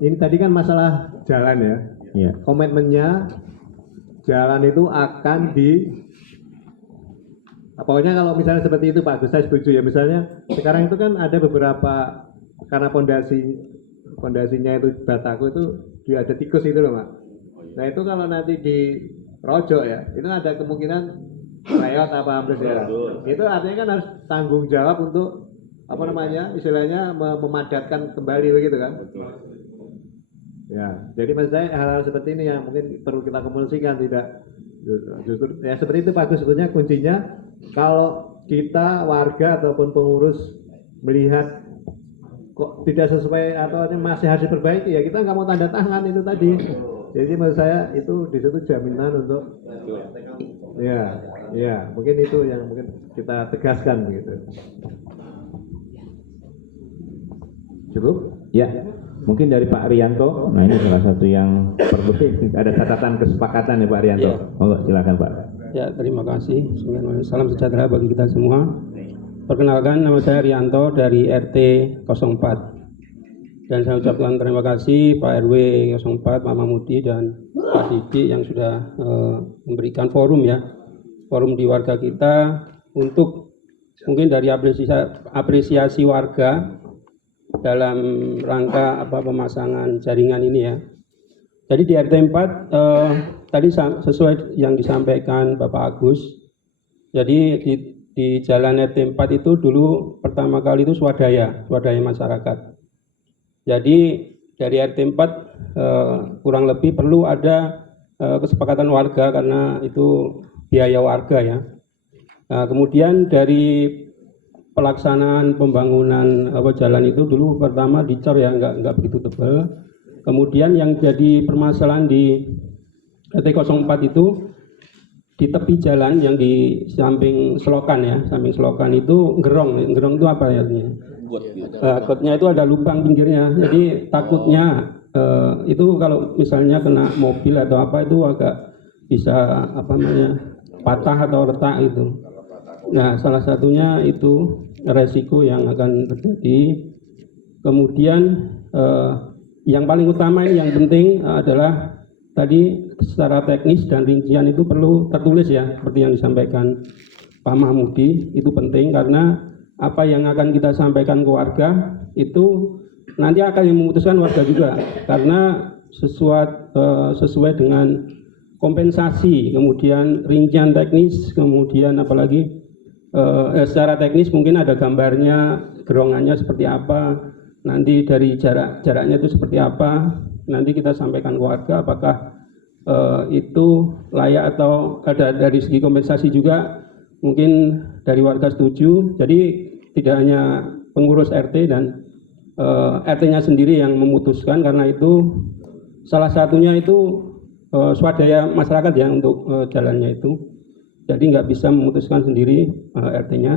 Ini tadi kan masalah jalan ya. Iya. Komitmennya jalan itu akan pokoknya kalau misalnya seperti itu Pak Agus, saya setuju ya. Misalnya sekarang itu kan ada beberapa, karena pondasinya itu bataku itu dia ada tikus itu loh Pak. Nah itu kalau nanti di rojok ya, itu ada kemungkinan reot apa ambles ya. Itu artinya kan harus tanggung jawab untuk apa namanya, istilahnya memadatkan kembali begitu kan. Ya, jadi maksud saya hal-hal seperti ini yang mungkin perlu kita komunikasikan, tidak justru ya seperti itu Pak Gus. Sebetulnya kuncinya kalau kita warga ataupun pengurus melihat kok tidak sesuai atau masih harus diperbaiki, ya kita nggak mau tanda tangan itu tadi. Jadi menurut saya itu di situ jaminan untuk ya mungkin itu yang mungkin kita tegaskan begitu. Cukup? Ya, mungkin dari Pak Rianto. Nah ini salah satu yang perlu ada catatan kesepakatan ya Pak Rianto. Ya. Monggo silakan Pak. Ya, terima kasih. Salam sejahtera bagi kita semua. Perkenalkan, nama saya Rianto dari RT 04. Dan saya ucapkan terima kasih Pak RW 04, Pak Mahmudi dan Pak Didi yang sudah memberikan forum ya. Forum di warga kita untuk mungkin dari apresiasi warga dalam rangka pemasangan jaringan ini ya. Jadi di RT 4 tadi sesuai yang disampaikan Bapak Agus. Jadi di jalan RT 4 itu dulu pertama kali itu swadaya masyarakat. Jadi dari RT 4 kurang lebih perlu ada kesepakatan warga karena itu biaya warga ya. Nah, kemudian dari pelaksanaan pembangunan jalan itu dulu pertama dicor ya, nggak begitu tebal. Kemudian yang jadi permasalahan di RT 04 itu di tepi jalan yang di samping selokan ya, samping selokan itu gerong itu apa ya artinya? Gotnya itu ada lubang pinggirnya, jadi takutnya itu kalau misalnya kena mobil atau apa itu agak bisa patah atau retak itu. Nah, salah satunya itu resiko yang akan terjadi. Kemudian yang paling utama ini yang penting adalah tadi secara teknis dan rincian itu perlu tertulis ya, seperti yang disampaikan Pak Mahmudi. Itu penting karena apa yang akan kita sampaikan ke warga itu nanti akan yang memutuskan warga juga, karena sesuai dengan kompensasi, kemudian rincian teknis, kemudian apalagi secara teknis mungkin ada gambarnya, gerongannya seperti apa, nanti dari jaraknya itu seperti apa, nanti kita sampaikan ke warga apakah itu layak atau ada dari segi kompensasi juga mungkin dari warga setuju. Jadi tidak hanya pengurus RT dan RT-nya sendiri yang memutuskan, karena itu salah satunya itu swadaya masyarakat ya untuk jalannya itu. Jadi nggak bisa memutuskan sendiri RT-nya.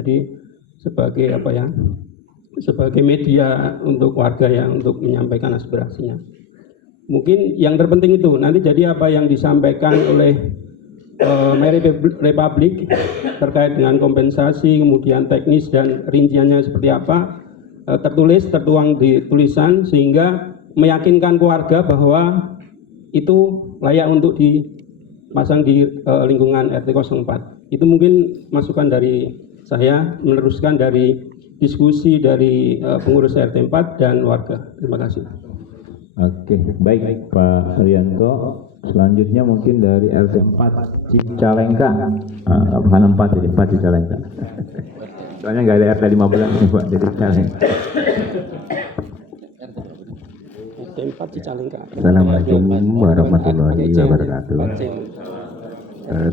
Jadi sebagai sebagai media untuk warga ya, untuk menyampaikan aspirasinya. Mungkin yang terpenting itu nanti jadi apa yang disampaikan oleh Mary Republik terkait dengan kompensasi, kemudian teknis dan rinciannya seperti apa, tertuang di tulisan sehingga meyakinkan keluarga bahwa itu layak untuk dipasang di lingkungan RT 04. Itu mungkin masukan dari saya, meneruskan dari diskusi dari pengurus RT 4 dan warga. Terima kasih. Oke, baik Pak Rianto. Selanjutnya mungkin dari RT 4 Cicalengka. Bukan 4 jadi 4 Cicalengka. Soalnya nggak ada RT 15 nih Pak, jadi Cicalengka. RT 4 Cicalengka. Assalamualaikum warahmatullahi wabarakatuh.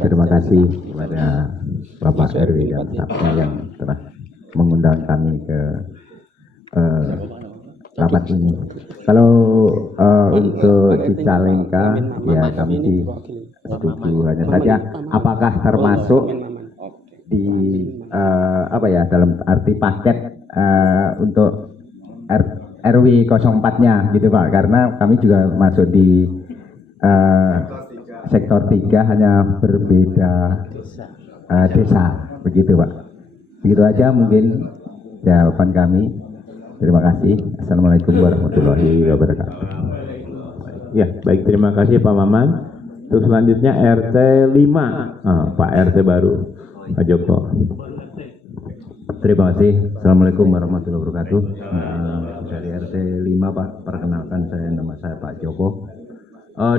Terima kasih kepada Bapak RW dan stafnya yang telah mengundang kami ke rapat ini. Kalau untuk Cicalengka ya kami setuju, hanya saja apakah termasuk di dalam arti paket untuk RW 04-nya gitu Pak, karena kami juga masuk di sektor 3 hanya berbeda desa begitu Pak. Begitu aja mungkin jawaban kami. Terima kasih. Assalamualaikum warahmatullahi wabarakatuh. Ya, baik, terima kasih Pak Maman. Terus selanjutnya RT 5, Pak RT baru, Pak Joko. Terima kasih. Assalamualaikum warahmatullahi wabarakatuh. Dari RT 5 Pak, perkenalkan nama saya Pak Joko.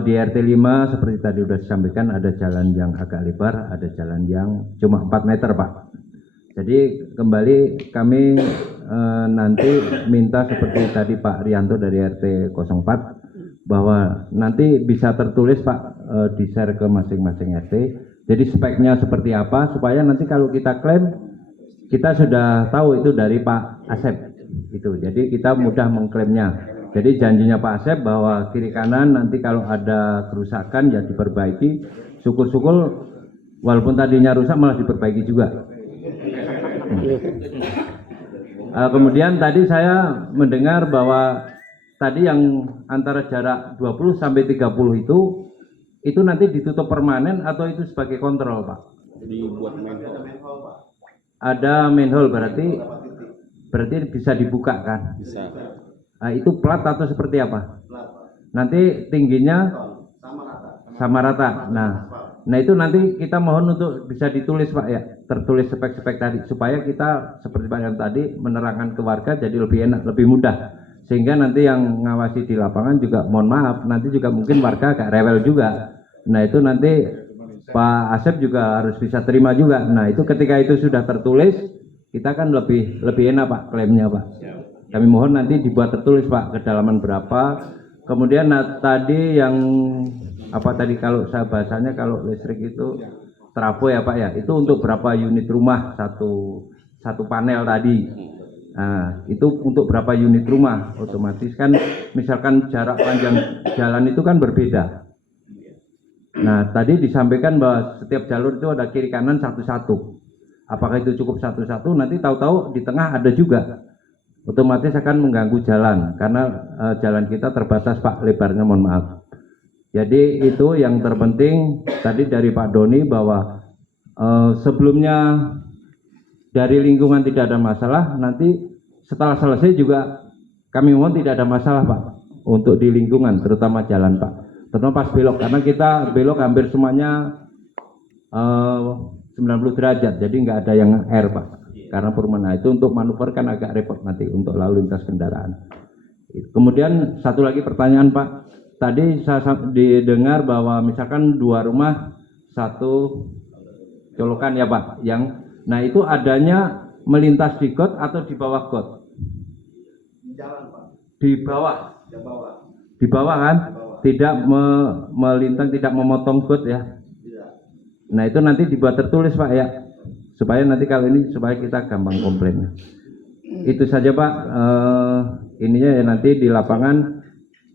Di RT 5 seperti tadi sudah disampaikan, ada jalan yang agak lebar, ada jalan yang cuma 4 meter Pak. Jadi kembali kami nanti minta seperti tadi Pak Rianto dari RT 04 bahwa nanti bisa tertulis Pak, di-share ke masing-masing RT. Jadi speknya seperti apa supaya nanti kalau kita klaim kita sudah tahu itu dari Pak Asep itu. Jadi kita mudah mengklaimnya. Jadi janjinya Pak Asep bahwa kiri kanan nanti kalau ada kerusakan ya diperbaiki. Syukur-syukur walaupun tadinya rusak malah diperbaiki juga. Kemudian tadi saya mendengar bahwa tadi yang antara jarak 20 sampai 30 itu nanti ditutup permanen atau itu sebagai kontrol Pak? Dibuat manhole. Ada manhole berarti bisa dibuka kan? Bisa. Nah, itu plat atau seperti apa? Nanti tingginya sama rata. Nah itu nanti kita mohon untuk bisa ditulis Pak ya, tertulis spek-spek tadi supaya kita seperti Pak yang tadi menerangkan ke warga jadi lebih enak, lebih mudah. Sehingga nanti yang ngawasi di lapangan juga mohon maaf, nanti juga mungkin warga agak rewel juga. Nah itu nanti Pak Asep juga harus bisa terima juga. Nah itu ketika itu sudah tertulis, kita kan lebih enak Pak klaimnya Pak. Kami mohon nanti dibuat tertulis Pak kedalaman berapa. Kemudian tadi yang apa tadi kalau saya bahasanya kalau listrik itu trafo ya Pak ya, itu untuk berapa unit rumah satu panel tadi. Nah itu untuk berapa unit rumah, otomatis kan misalkan jarak panjang jalan itu kan berbeda. Nah tadi disampaikan bahwa setiap jalur itu ada kiri kanan satu-satu. Apakah itu cukup satu-satu? Nanti tahu-tahu di tengah ada juga. Otomatis akan mengganggu jalan karena jalan kita terbatas Pak, lebarnya mohon maaf. Jadi itu yang terpenting tadi dari Pak Doni bahwa sebelumnya dari lingkungan tidak ada masalah, nanti setelah selesai juga kami mohon tidak ada masalah Pak untuk di lingkungan terutama jalan Pak. Terutama pas belok karena kita belok hampir semuanya 90 derajat, jadi nggak ada yang air Pak. Karena perumahan itu untuk manuver kan agak repot nanti untuk lalu lintas kendaraan. Kemudian satu lagi pertanyaan Pak, tadi saya didengar bahwa misalkan 2 rumah 1 colokan ya Pak, nah itu adanya melintas di got atau di bawah got? Di jalan Pak. Di bawah. Di bawah. Di bawah kan? Tidak melintang, tidak memotong got ya? Tidak. Nah itu nanti dibuat tertulis Pak ya, supaya nanti kalau ini supaya kita gampang komplain. Itu saja Pak, ininya ya nanti di lapangan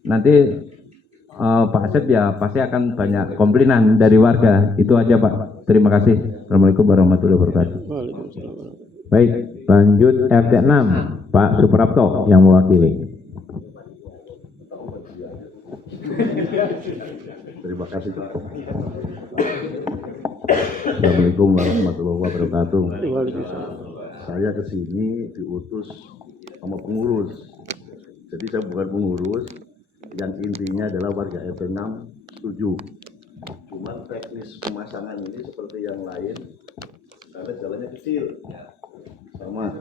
nanti Pak Asep ya pasti akan banyak komplainan dari warga. Itu aja Pak, terima kasih. Assalamualaikum warahmatullahi wabarakatuh. Baik, lanjut RT 6, Pak Suprapto yang mewakili. Terima kasih Pak. Assalamualaikum warahmatullahi wabarakatuh. Saya kesini diutus sama pengurus. Jadi saya bukan pengurus. Yang intinya adalah warga RT 6 setuju. Cuman teknis pemasangan ini seperti yang lain, karena jalannya kecil. Sama.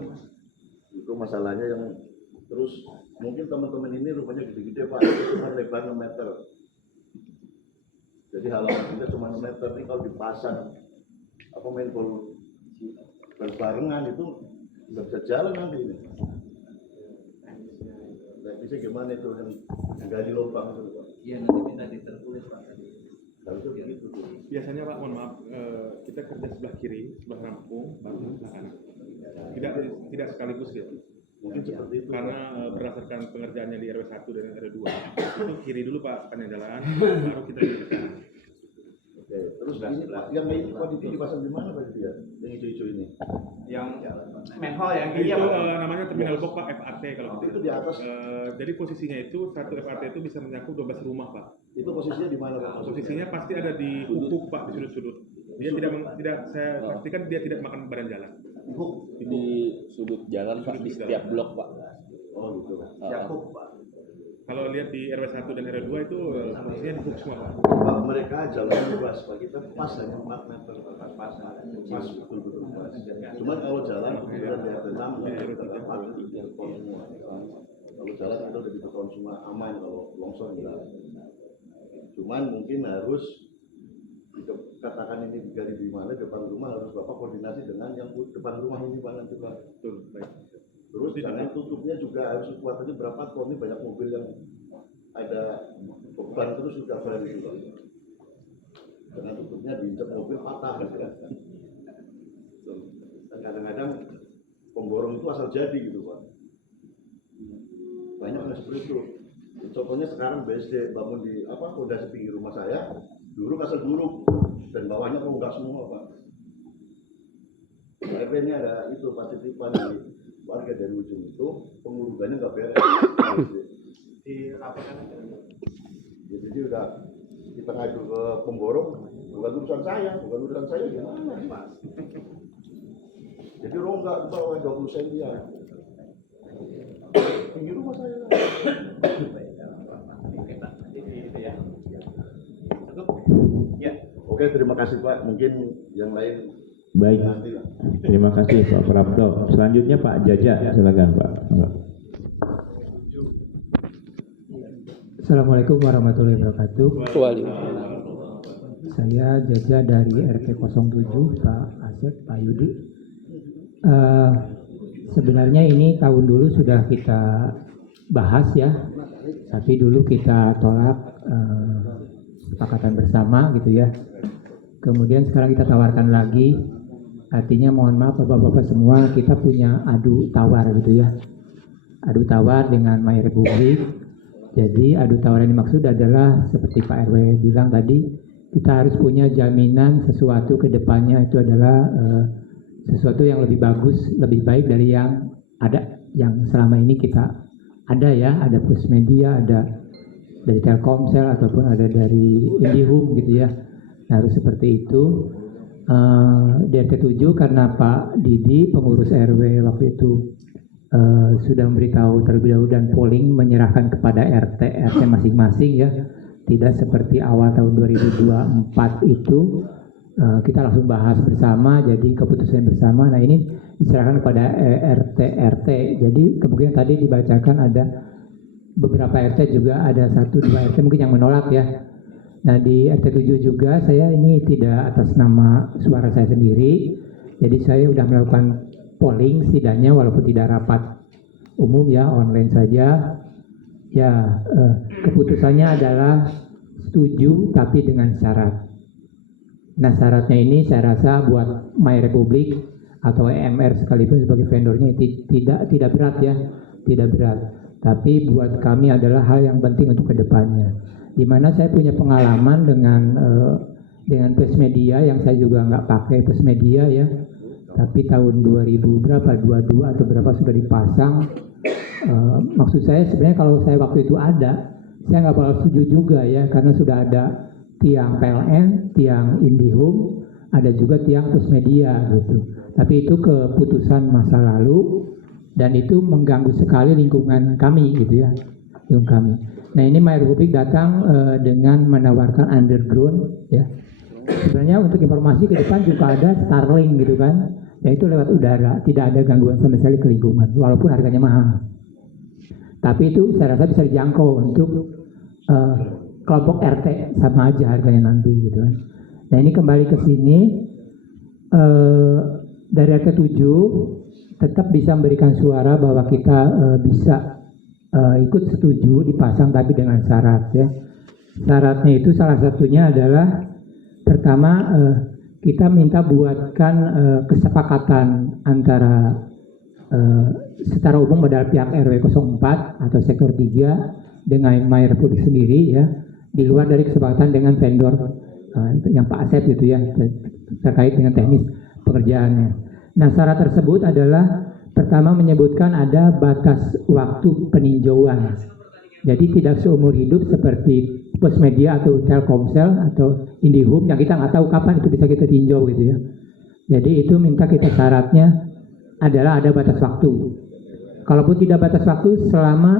Itu masalahnya yang terus mungkin teman-teman ini rumahnya gede-gede Pak, cuma lebar 6 meter. Jadi halaman kita cuma 6 meter, ini kalau dipasang apa manhole berbarengan itu nggak bisa jalan nanti ini. Bisa gimana itu yang gali lubang itu Pak? Iya nanti minta ditertulis Pak. Harusnya begitu tuh. Biasanya Pak, mohon maaf, kita kerja sebelah kiri, sebelah rampung, baru sebelah kanan. Tidak sekaligus gitu. Mungkin seperti itu. Karena berdasarkan pengerjaannya di RW 1 dan RW 2, itu kiri dulu Pak sepanjang jalan, baru kita di kanan. Oke, terus ini Pak, yang ini Pak itu dipasang di mana Pak itu ya? Yang hijau-hijau ini? Yang manhole yang kiri Itu apa? namanya terminal box Pak, FAT kalau gitu. Itu di atas. Jadi posisinya itu satu FAT itu bisa mencakup 12 rumah Pak. Itu posisinya di mana Pak? Posisinya pasti ada di hukuk Pak, di sudut-sudut. Dia tidak saya pastikan dia tidak makan badan jalan. Hook. Di sudut jalan Pak, di setiap blok Pak. Oh gitu. Yakob Pak. Kalau lihat di RW 1 dan RW 2 itu maksudnya di hook semua Pak. Pak, mereka jalan luas, Pak. Kita pas hanya 4 meter. Pas betul-betul pas. Cuma kalau jalan kemudian di RT 6 kita dapat beton semua. Kalau jalan itu udah beton semua aman, kalau longsor enggak. Cuman mungkin harus katakan ini digali di mana depan rumah, harus Bapak koordinasi dengan yang depan rumah ini mana juga. Betul, baik. Terus jangan tutupnya juga harus kekuatannya berapa ton, ini banyak mobil yang ada beban terus sudah berani juga. Dengan tutupnya diinjak mobil patah gitu kan. Dan kadang-kadang pemborong itu asal jadi gitu Pak. Banyak yang seperti itu. Contohnya sekarang BSD bangun di fondasi tinggi rumah saya, dulu asal buruk dan bawahnya enggak semua Pak. RW ini ada itu titipan di warga dari ujung itu, pengurugannya nggak beres. Dilaporkan. Ya, jadi udah kita ngadu ke pemborong, bukan urusan saya gimana Pak? Jadi rongga di bawah 20 cm ya. Tinggi rumah saya. Ya. Oke, terima kasih Pak. Mungkin yang lain Baik, nanti lah. terima kasih Pak Prapto. Selanjutnya Pak Jaja, silakan Pak. Assalamualaikum warahmatullahi wabarakatuh. Waalaikumsalam. Saya Jaja dari RT 07, Pak Asep, Pak Yudi. Sebenarnya ini tahun dulu sudah kita bahas ya, tapi dulu kita tolak kesepakatan bersama gitu ya. Kemudian sekarang kita tawarkan lagi, artinya mohon maaf Bapak-Bapak semua, kita punya adu tawar gitu ya. Adu tawar dengan My Republik. Jadi adu tawar yang dimaksud adalah seperti Pak RW bilang tadi, kita harus punya jaminan sesuatu ke depannya itu adalah sesuatu yang lebih bagus, lebih baik dari yang ada, yang selama ini kita ada ya, ada Pusmedia, ada dari Telkomsel ataupun ada dari IndiHome gitu ya. Nah, harus seperti itu. Di RT 7 karena Pak Didi pengurus RW waktu itu sudah memberitahu terlebih dahulu dan polling menyerahkan kepada RT masing-masing ya, tidak seperti awal tahun 2024 itu kita langsung bahas bersama, jadi keputusan bersama. Nah ini diserahkan kepada RT. Jadi kemungkinan tadi dibacakan ada beberapa RT juga, ada 1-2 RT mungkin yang menolak ya. Nah di RT 7 juga saya ini tidak atas nama suara saya sendiri, jadi saya sudah melakukan polling setidaknya walaupun tidak rapat umum ya, online saja ya. Keputusannya adalah setuju tapi dengan syarat. Nah syaratnya ini saya rasa buat My Republik atau EMR sekalipun sebagai vendornya tidak berat ya, tidak berat, tapi buat kami adalah hal yang penting untuk kedepannya, di mana saya punya pengalaman dengan Pusmedia yang saya juga nggak pakai Pusmedia ya, tapi tahun 2000 berapa 22 atau berapa sudah dipasang. Maksud saya sebenarnya kalau saya waktu itu ada, saya nggak bakal setuju juga ya, karena sudah ada tiang PLN, tiang IndiHome, ada juga tiang Pusmedia gitu. Tapi itu keputusan masa lalu dan itu mengganggu sekali lingkungan kami gitu ya, lingkungan kami. Nah ini My Republik datang dengan menawarkan underground ya. Sebenarnya untuk informasi ke depan juga ada Starlink gitu kan, yaitu lewat udara, tidak ada gangguan sama sekali ke lingkungan, walaupun harganya mahal. Tapi itu saya rasa bisa dijangkau untuk kelompok RT, sama aja harganya nanti gitu kan. Nah ini kembali ke sini, dari RT 7 tetap bisa memberikan suara bahwa kita bisa ikut setuju dipasang tapi dengan syarat ya. Syaratnya itu salah satunya adalah pertama kita minta buatkan kesepakatan antara secara umum adalah pihak RW 04 atau sektor 3 dengan My Republik sendiri ya, di luar dari kesepakatan dengan vendor yang Pak Asep gitu ya, terkait dengan teknis pekerjaannya. Nah syarat tersebut adalah pertama menyebutkan ada batas waktu peninjauan, jadi tidak seumur hidup seperti Pusmedia atau Telkomsel atau IndiHome yang kita nggak tahu kapan itu bisa kita tinjau gitu ya. Jadi itu minta kita syaratnya adalah ada batas waktu. kalaupun tidak batas waktu selama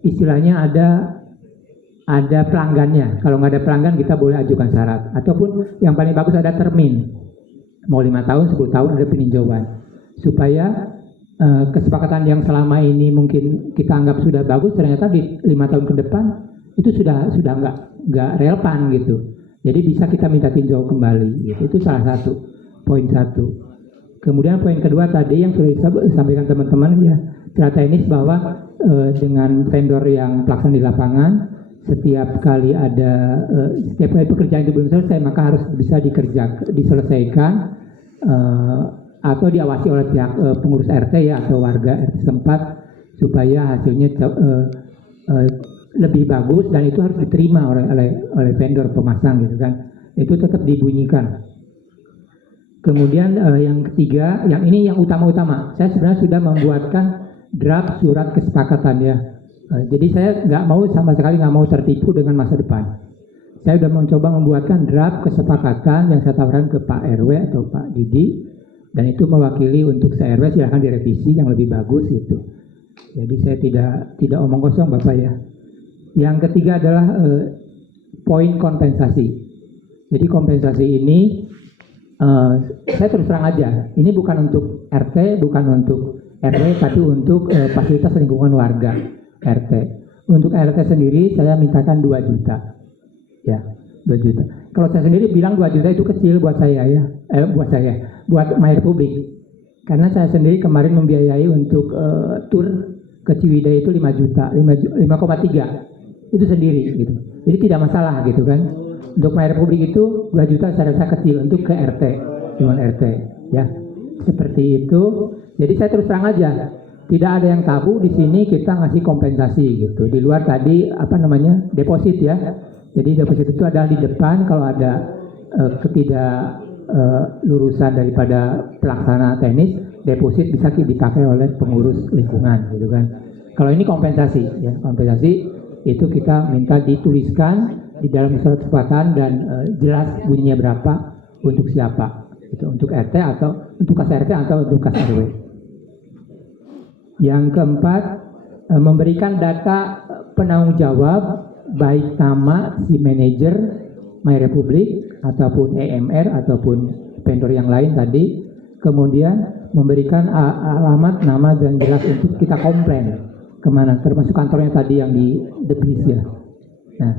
istilahnya ada pelanggannya. Kalau nggak ada pelanggan kita boleh ajukan syarat. Ataupun yang paling bagus ada termin. Mau 5 tahun, 10 tahun ada peninjauan. Supaya kesepakatan yang selama ini mungkin kita anggap sudah bagus, ternyata di 5 tahun ke depan itu sudah nggak relevan gitu. Jadi bisa kita minta tinjau kembali. Gitu. Itu salah satu, poin satu. Kemudian poin kedua tadi yang sudah disampaikan teman-teman ya, secara teknis bahwa dengan vendor yang pelaksanaan di lapangan, setiap kali pekerjaan itu belum selesai maka harus bisa diselesaikan atau diawasi oleh pihak pengurus RT ya atau warga RT setempat supaya hasilnya lebih bagus dan itu harus diterima oleh vendor pemasang gitu kan. Itu tetap dibunyikan. Kemudian yang ketiga, yang ini yang utama-utama. Saya sebenarnya sudah membuatkan draft surat kesepakatan ya. Jadi saya sama sekali nggak mau tertipu dengan masa depan. Saya sudah mencoba membuatkan draft kesepakatan yang saya tawarkan ke Pak RW atau Pak Didi, dan itu mewakili untuk se-RW silahkan direvisi yang lebih bagus gitu. Jadi saya tidak omong kosong Bapak ya. Yang ketiga adalah poin kompensasi. Jadi kompensasi ini saya terus terang aja, ini bukan untuk RT, bukan untuk RW, tapi untuk fasilitas lingkungan warga. RT. Untuk RT sendiri saya mintakan 2 juta. Ya, 2 juta. Kalau saya sendiri bilang 2 juta itu kecil buat saya ya. Buat My Republic. Karena saya sendiri kemarin membiayai untuk tur ke Ciwidey itu 5 juta, 5,3. Itu sendiri gitu. Jadi tidak masalah gitu kan. Untuk My Republic itu 2 juta saya rasa kecil untuk ke RT, lingkungan RT ya. Seperti itu. Jadi saya terus terang aja. Tidak ada yang tabu di sini kita ngasih kompensasi gitu. Di luar tadi deposit ya. Jadi deposit itu adalah di depan kalau ada lurusan daripada pelaksana teknis, deposit bisa dipakai oleh pengurus lingkungan gitu kan. Kalau ini kompensasi ya, kompensasi itu kita minta dituliskan di dalam surat kesepakatan dan jelas bunyinya berapa untuk siapa. Itu untuk RT atau untuk kas RT atau untuk kas RW. Yang keempat, memberikan data penanggung jawab baik nama si manajer My Republic ataupun EMR ataupun vendor yang lain tadi. Kemudian memberikan alamat, nama dan jelas untuk kita komplain kemana, termasuk kantornya tadi yang di Debris ya. Nah,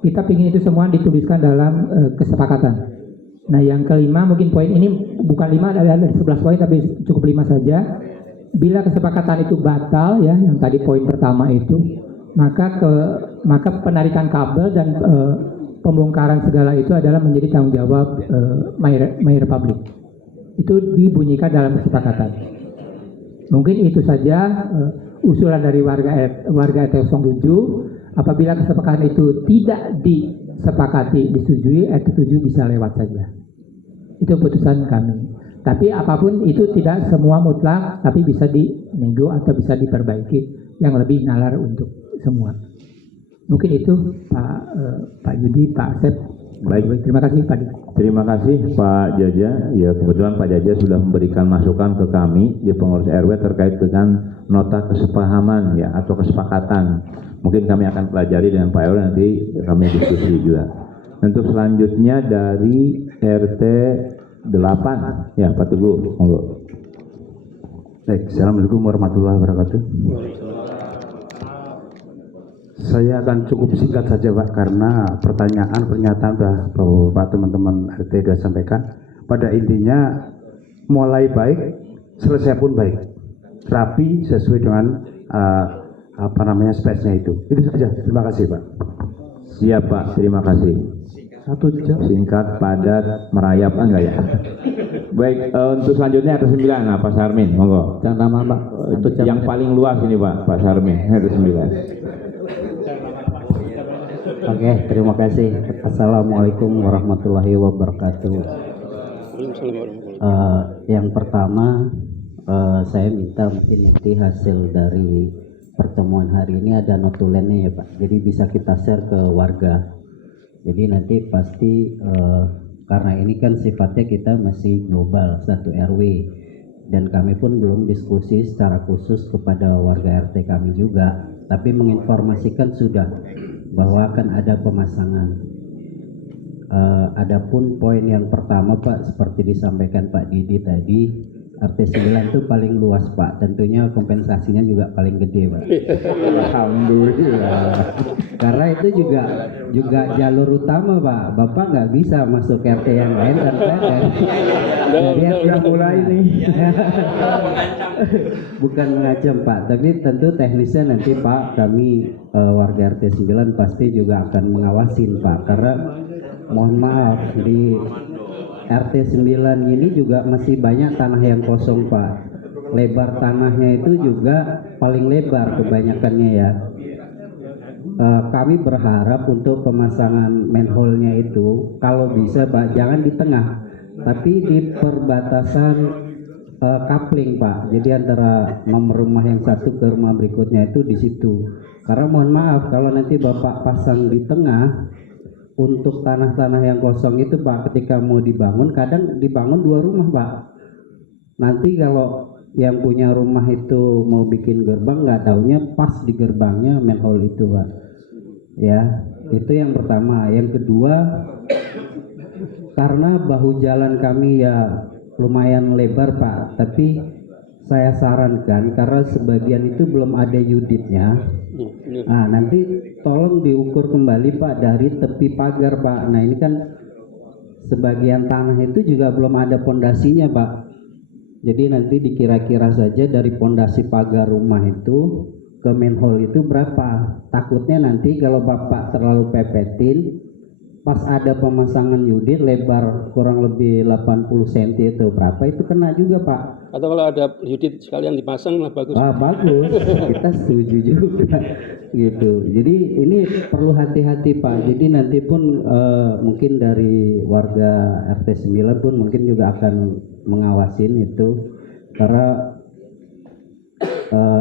kita ingin itu semua dituliskan dalam kesepakatan. Nah, yang kelima mungkin poin ini bukan 5, ada 11 poin tapi cukup 5 saja. Bila kesepakatan itu batal ya, yang tadi poin pertama itu, maka penarikan kabel dan pembongkaran segala itu adalah menjadi tanggung jawab My Republic. Itu dibunyikan dalam kesepakatan. Mungkin itu saja usulan dari warga RT 07. Apabila kesepakatan itu tidak disepakati, disetujui, RT 7 bisa lewat saja. Itu putusan kami. Tapi apapun itu tidak semua mutlak, tapi bisa dinego atau bisa diperbaiki yang lebih nalar untuk semua. Mungkin itu Pak Yudi, Pak Asep. Baik, terima kasih Pak. Terima kasih Pak Jaja. Ya kebetulan Pak Jaja sudah memberikan masukan ke kami di pengurus RW terkait dengan nota kesepahaman ya atau kesepakatan. Mungkin kami akan pelajari dengan Pak RW, nanti kami diskusi juga. Untuk selanjutnya dari RT 8 ya Pak Teguh, monggo. Baik, assalamualaikum warahmatullahi wabarakatuh. Saya akan cukup singkat saja Pak, karena pernyataan sudah Bapak teman-teman RT sudah sampaikan. Pada intinya mulai baik, selesai pun baik, rapi sesuai dengan space-nya itu. Itu saja. Terima kasih Pak. Siap Pak, terima kasih. 1 jam. Singkat, padat, merayap enggak ya? Baik, untuk selanjutnya RT 9 Pak Sarmin, monggo. Jangan lama Pak. Yang paling luas ini Pak Sarmin, RT 9. Oke, terima kasih. Assalamualaikum warahmatullahi wabarakatuh. Yang pertama, saya minta mungkin nanti hasil dari pertemuan hari ini ada notulennya ya Pak. Jadi bisa kita share ke warga. Jadi nanti pasti karena ini kan sifatnya kita masih global, satu RW. dan kami pun belum diskusi secara khusus kepada warga RT kami juga, tapi menginformasikan sudah bahwa akan ada pemasangan. Adapun poin yang pertama Pak, seperti disampaikan Pak Didi tadi, RT 9 itu paling luas Pak, tentunya kompensasinya juga paling gede Pak. Alhamdulillah. Karena itu juga jalur utama Pak, Bapak nggak bisa masuk RT yang lain dan saya dari Udah mulai nih. Bukan mengancam Pak, tapi tentu teknisnya nanti Pak, kami warga RT 9 pasti juga akan mengawasin Pak, karena mohon maaf di RT 9 ini juga masih banyak tanah yang kosong Pak. Lebar tanahnya itu juga paling lebar kebanyakannya ya. Kami berharap untuk pemasangan manhole-nya itu kalau bisa Pak, jangan di tengah, tapi di perbatasan coupling Pak. Jadi antara rumah yang satu ke rumah berikutnya itu di situ. Karena mohon maaf kalau nanti Bapak pasang di tengah, untuk tanah-tanah yang kosong itu Pak, ketika mau dibangun kadang dibangun 2 rumah Pak. Nanti kalau yang punya rumah itu mau bikin gerbang, nggak taunya pas di gerbangnya manhole itu Pak. Ya, itu yang pertama. Yang kedua, karena bahu jalan kami ya lumayan lebar Pak, tapi saya sarankan karena sebagian itu belum ada unitnya. Nah, nanti tolong diukur kembali Pak dari tepi pagar Pak. Nah, ini kan sebagian tanah itu juga belum ada pondasinya Pak. Jadi nanti dikira-kira saja dari pondasi pagar rumah itu ke manhole itu berapa. Takutnya nanti kalau Bapak terlalu pepetin, pas ada pemasangan unit lebar kurang lebih 80 cm itu berapa, itu kena juga Pak. Atau kalau ada unit sekalian dipasang lah bagus. Bagus, kita setuju juga gitu. Jadi ini perlu hati-hati Pak. Jadi nanti pun mungkin dari warga RT 9 pun mungkin juga akan mengawasin itu, karena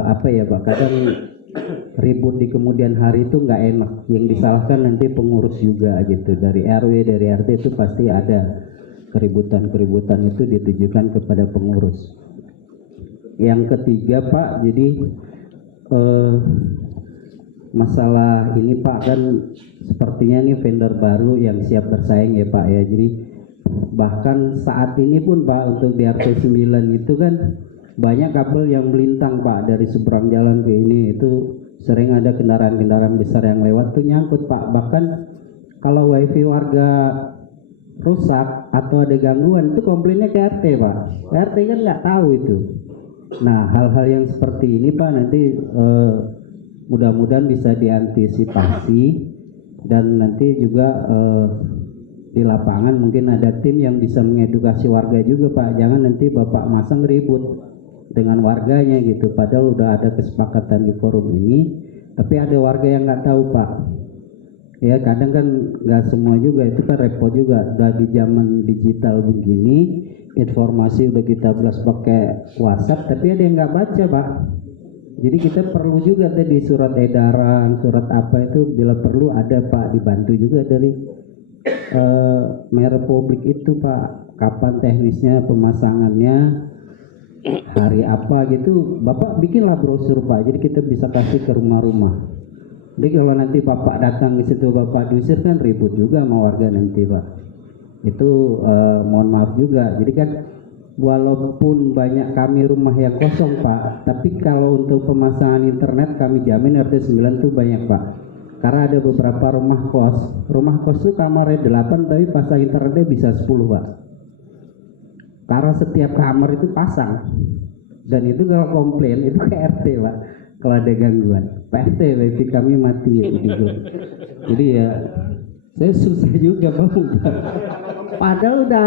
apa ya Pak, kadang ribut di kemudian hari itu nggak enak. Yang disalahkan nanti pengurus juga gitu, dari RW dari RT itu pasti ada keributan-keributan itu ditujukan kepada pengurus. Yang ketiga Pak, jadi masalah ini Pak, kan sepertinya nih vendor baru yang siap bersaing ya Pak ya. Jadi bahkan saat ini pun Pak, untuk di RT 9 itu kan banyak kabel yang melintang Pak dari seberang jalan ke ini. Itu sering ada kendaraan-kendaraan besar yang lewat tuh nyangkut Pak. Bahkan kalau wifi warga rusak atau ada gangguan itu komplainnya ke RT Pak. RT kan nggak tahu itu. Nah, hal-hal yang seperti ini Pak nanti mudah-mudahan bisa diantisipasi, dan nanti juga di lapangan mungkin ada tim yang bisa mengedukasi warga juga Pak. Jangan nanti Bapak masang ribut dengan warganya gitu, padahal udah ada kesepakatan di forum ini, tapi ada warga yang nggak tahu Pak. Ya kadang kan nggak semua juga, itu kan repot juga. Udah di zaman digital begini, informasi udah kita belas pakai WhatsApp, tapi ada yang nggak baca Pak. Jadi kita perlu juga tadi surat edaran, surat apa itu bila perlu ada Pak, dibantu juga dari Mayor Republik itu Pak. Kapan teknisnya pemasangannya, hari apa gitu, Bapak bikinlah brosur Pak, jadi kita bisa kasih ke rumah-rumah. Jadi kalau nanti Bapak datang di situ Bapak diusir kan ribut juga sama warga nanti Pak. Itu mohon maaf juga. Jadi kan walaupun banyak kami rumah yang kosong Pak, tapi kalau untuk pemasangan internet kami jamin RT 9 tuh banyak Pak. Karena ada beberapa rumah kos tuh kamarnya 8 tapi pasang internetnya bisa 10 Pak. Karena setiap kamar itu pasang, dan itu kalau komplain itu ke RT Pak, kalau ada gangguan Pak RT wifi kami mati gitu. Jadi ya saya susah juga Pak. Padahal udah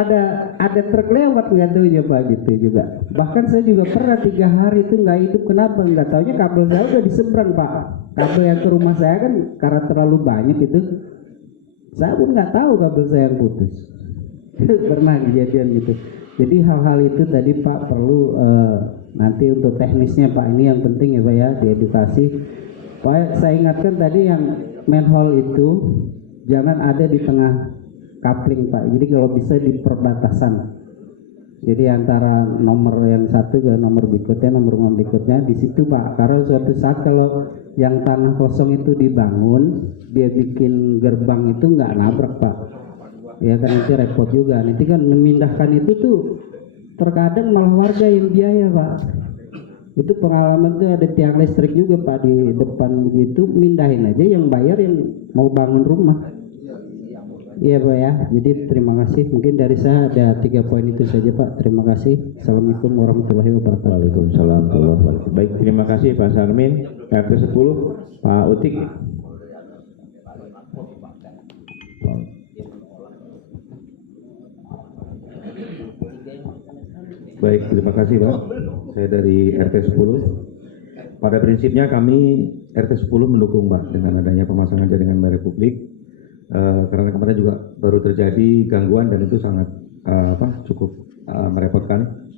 ada truk lewat nggak tahu ya Pak gitu juga. Bahkan saya juga pernah 3 hari itu nggak hidup, kenapa nggak taunya kabel saya udah diseberang Pak. Kabel yang ke rumah saya kan karena terlalu banyak itu, saya pun nggak tahu kabel saya yang putus. Pernah kejadian gitu. Jadi hal-hal itu tadi Pak perlu nanti untuk teknisnya Pak, ini yang penting ya Pak ya, diedukasi. Pak, saya ingatkan tadi yang manhole itu jangan ada di tengah coupling Pak. Jadi kalau bisa di perbatasan. Jadi antara nomor yang satu ke nomor berikutnya, nomor rumah berikutnya di situ Pak. Karena suatu saat kalau yang tanah kosong itu dibangun, dia bikin gerbang itu nggak nabrak Pak. Ya kan nanti repot juga. Nanti kan memindahkan itu tuh terkadang malah warga yang biaya Pak. Itu pengalaman tuh ada tiang listrik juga Pak di depan begitu, mindahin aja yang bayar yang mau bangun rumah. Iya Pak ya, jadi terima kasih. Mungkin dari saya ada 3 poin itu saja Pak. Terima kasih. Assalamualaikum warahmatullahi wabarakatuh. Waalaikumsalam warahmatullahi wabarakatuh. Baik, terima kasih Pak Sarmin. RT 10 Pak Utik. Baik, terima kasih Pak. Saya dari RT 10. Pada prinsipnya kami RT 10 mendukung Pak dengan adanya pemasangan jaringan air publik. Karena kemarin juga baru terjadi gangguan dan itu sangat cukup merepotkan.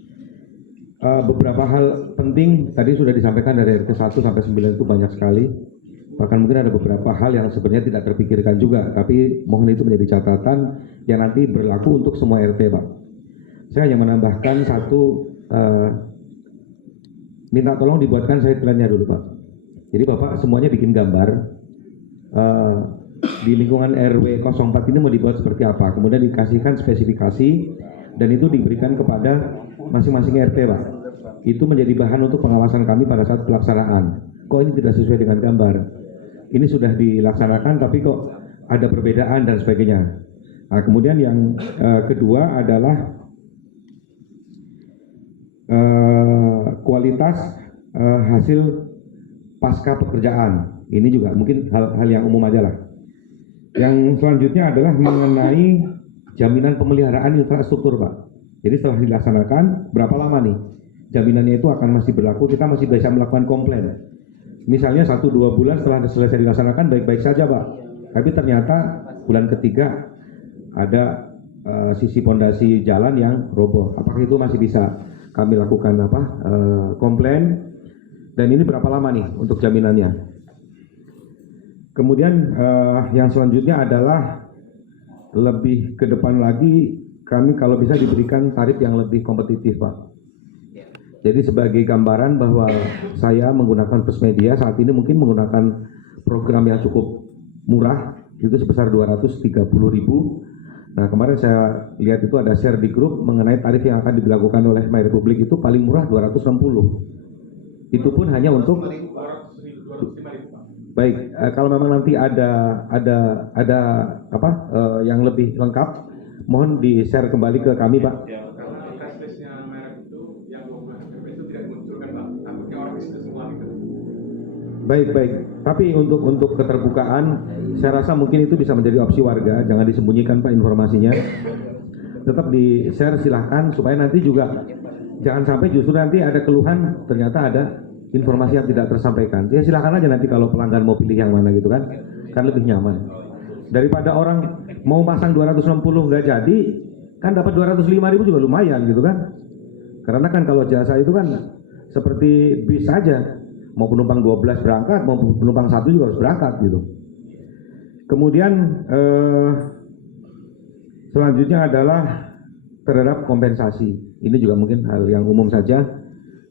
Beberapa hal penting tadi sudah disampaikan dari RT 1 sampai 9 itu banyak sekali. Bahkan mungkin ada beberapa hal yang sebenarnya tidak terpikirkan juga, tapi mohon itu menjadi catatan yang nanti berlaku untuk semua RT Pak. Saya hanya menambahkan satu, minta tolong dibuatkan side plan-nya dulu Pak. Jadi Bapak semuanya bikin gambar, di lingkungan RW 04 ini mau dibuat seperti apa, kemudian dikasihkan spesifikasi dan itu diberikan kepada masing-masing RT Pak. Itu menjadi bahan untuk pengawasan kami pada saat pelaksanaan. Kok ini tidak sesuai dengan gambar? Ini sudah dilaksanakan tapi kok ada perbedaan dan sebagainya. Nah, kemudian yang kedua adalah kualitas hasil pasca pekerjaan. Ini juga mungkin hal yang umum aja lah. Yang selanjutnya adalah mengenai jaminan pemeliharaan infrastruktur Pak. Jadi setelah dilaksanakan berapa lama nih jaminannya itu akan masih berlaku, kita masih bisa melakukan komplain. Misalnya 1-2 bulan setelah selesai dilaksanakan baik-baik saja Pak, tapi ternyata bulan ketiga ada sisi pondasi jalan yang roboh. Apakah itu masih bisa kami lakukan komplain, dan ini berapa lama nih untuk jaminannya? Kemudian yang selanjutnya adalah lebih ke depan lagi, kami kalau bisa diberikan tarif yang lebih kompetitif Pak. Jadi sebagai gambaran bahwa saya menggunakan Pusmedia saat ini mungkin menggunakan program yang cukup murah, itu sebesar 230.000. Nah kemarin saya lihat itu ada share di grup mengenai tarif yang akan diberlakukan oleh My Republic itu paling murah 260. Itu pun hanya untuk baik, kalau memang nanti ada yang lebih lengkap, mohon di-share kembali ke kami Pak. Karena cashless-nya merek itu yang 20 MPP itu tidak dimunculkan Pak, takutnya orang itu semua gitu. Baik. Tapi untuk keterbukaan, saya rasa mungkin itu bisa menjadi opsi warga, jangan disembunyikan Pak informasinya. Tetap di-share silahkan supaya nanti juga jangan sampai justru nanti ada keluhan ternyata ada informasi yang tidak tersampaikan. Ya silakan aja nanti kalau pelanggan mau pilih yang mana gitu kan lebih nyaman. Daripada orang mau pasang 260 nggak jadi, kan dapat 205.000 juga lumayan gitu kan. Karena kan kalau jasa itu kan seperti bis saja, mau penumpang 12 berangkat, mau penumpang 1 juga harus berangkat gitu. Kemudian selanjutnya adalah terhadap kompensasi. Ini juga mungkin hal yang umum saja,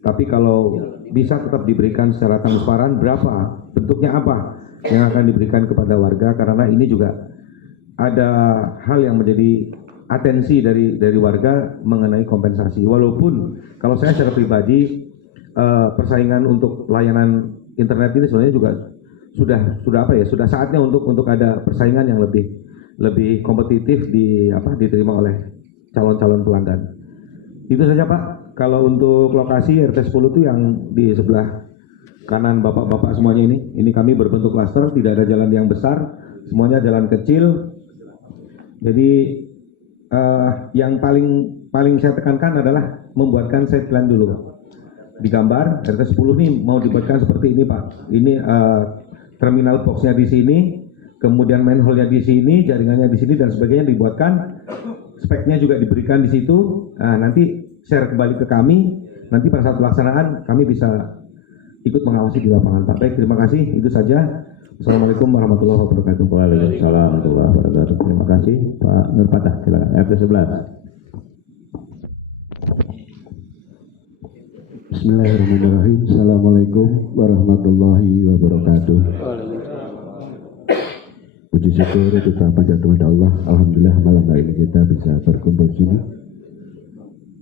tapi kalau bisa tetap diberikan secara transparan berapa, bentuknya apa yang akan diberikan kepada warga, karena ini juga ada hal yang menjadi atensi dari warga mengenai kompensasi. Walaupun kalau saya secara pribadi persaingan untuk layanan internet ini sebenarnya juga sudah saatnya untuk ada persaingan yang lebih kompetitif diterima oleh calon-calon pelanggan. Itu saja Pak. Kalau untuk lokasi RT 10 itu yang di sebelah kanan bapak-bapak semuanya ini kami berbentuk klaster, tidak ada jalan yang besar, semuanya jalan kecil. Jadi yang paling saya tekankan adalah membuatkan site plan dulu Pak. Di gambar RT 10 ini mau dibuatkan seperti ini Pak. Ini terminal box-nya di sini, kemudian manhole-nya di sini, jaringannya di sini dan sebagainya dibuatkan. Speknya juga diberikan di situ. Nah, nanti share kembali ke kami. Nanti pada saat pelaksanaan kami bisa ikut mengawasi di lapangan Pak. Baik, terima kasih. Itu saja. Assalamualaikum warahmatullahi wabarakatuh. Waalaikumsalam warahmatullahi wabarakatuh. Terima kasih Pak Nur Fatah. Silakan RT 11. Bismillahirrahmanirrahim. Assalamualaikum warahmatullahi wabarakatuh. Puji syukur kita panjat kepada Allah. Alhamdulillah malam hari ini kita bisa berkumpul di sini.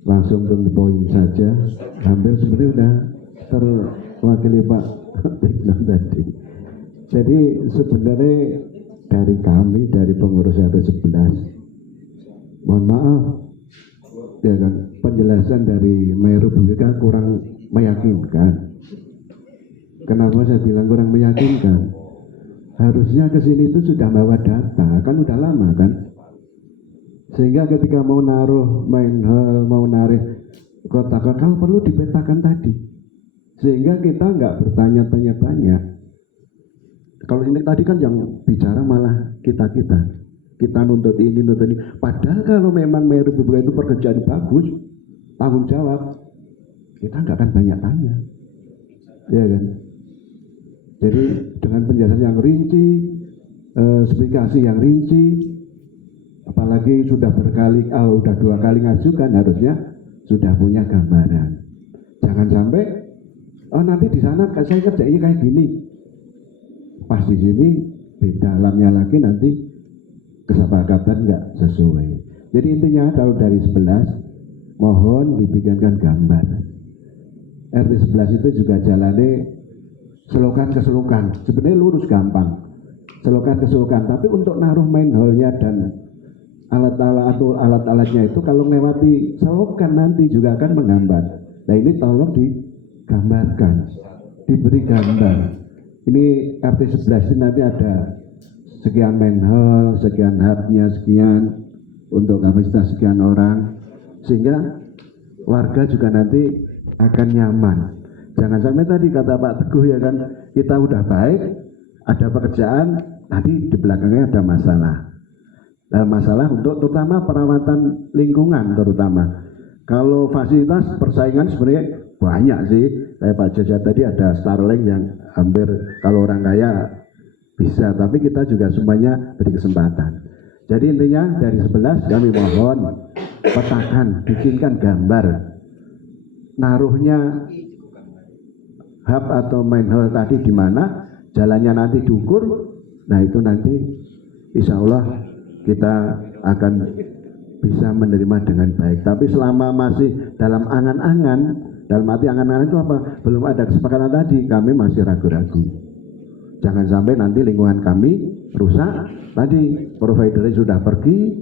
Langsung ke poin saja. Hampir sebenarnya sudah terwakili Pak Tekno tadi. Jadi sebenarnya dari kami, dari pengurus RT 11, mohon maaf, ya kan, penjelasan dari Mayor BPK kurang meyakinkan. Kenapa saya bilang kurang meyakinkan? Harusnya ke sini itu sudah bawa data, kan udah lama kan? Sehingga ketika mau naruh mau narik kotak kalau perlu dipetakan tadi. Sehingga kita nggak bertanya-tanya banyak. Kalau ini tadi kan yang bicara malah kita nuntut ini. Padahal kalau memang Mayor BPK itu pekerjaan bagus, tanggung jawab, kita nggak akan banyak tanya, ya kan? Jadi dengan penjelasan yang rinci, spesifikasi yang rinci, apalagi sudah udah 2 kali ngajukan, harusnya sudah punya gambaran. Jangan sampai, oh nanti di sana saya kerjanya kayak gini, pas di sini di dalamnya lagi nanti kesepakatan nggak sesuai. Jadi intinya kalau dari 11 mohon dibikinkan gambar. RT 11 itu juga jalannya selokan ke selokan, sebenarnya lurus gampang, selokan ke selokan. Tapi untuk naruh main hall-nya dan alat-alatnya itu kalau melewati selokan nanti juga akan menghambat. Nah ini tolong digambarkan, diberi gambar. Ini RT 11 ini nanti ada sekian main hall, sekian hub-nya, sekian untuk kapasitas sekian orang, sehingga warga juga nanti akan nyaman. Jangan sampai tadi kata Pak Teguh ya kan, kita udah baik, ada pekerjaan, nanti di belakangnya ada masalah. Nah, masalah untuk terutama perawatan lingkungan terutama. Kalau fasilitas persaingan sebenarnya banyak sih. Kayak Pak Jaja tadi ada Starlink yang hampir kalau orang kaya bisa, tapi kita juga semuanya beri kesempatan. Jadi intinya dari 11 kami mohon petakan, bikinkan gambar naruhnya hub atau main hall tadi di mana, jalannya nanti diukur. Nah itu nanti insya Allah kita akan bisa menerima dengan baik. Tapi selama masih dalam angan-angan, dalam arti angan-angan itu apa? Belum ada kesepakatan tadi, kami masih ragu-ragu. Jangan sampai nanti lingkungan kami rusak. Tadi providernya sudah pergi,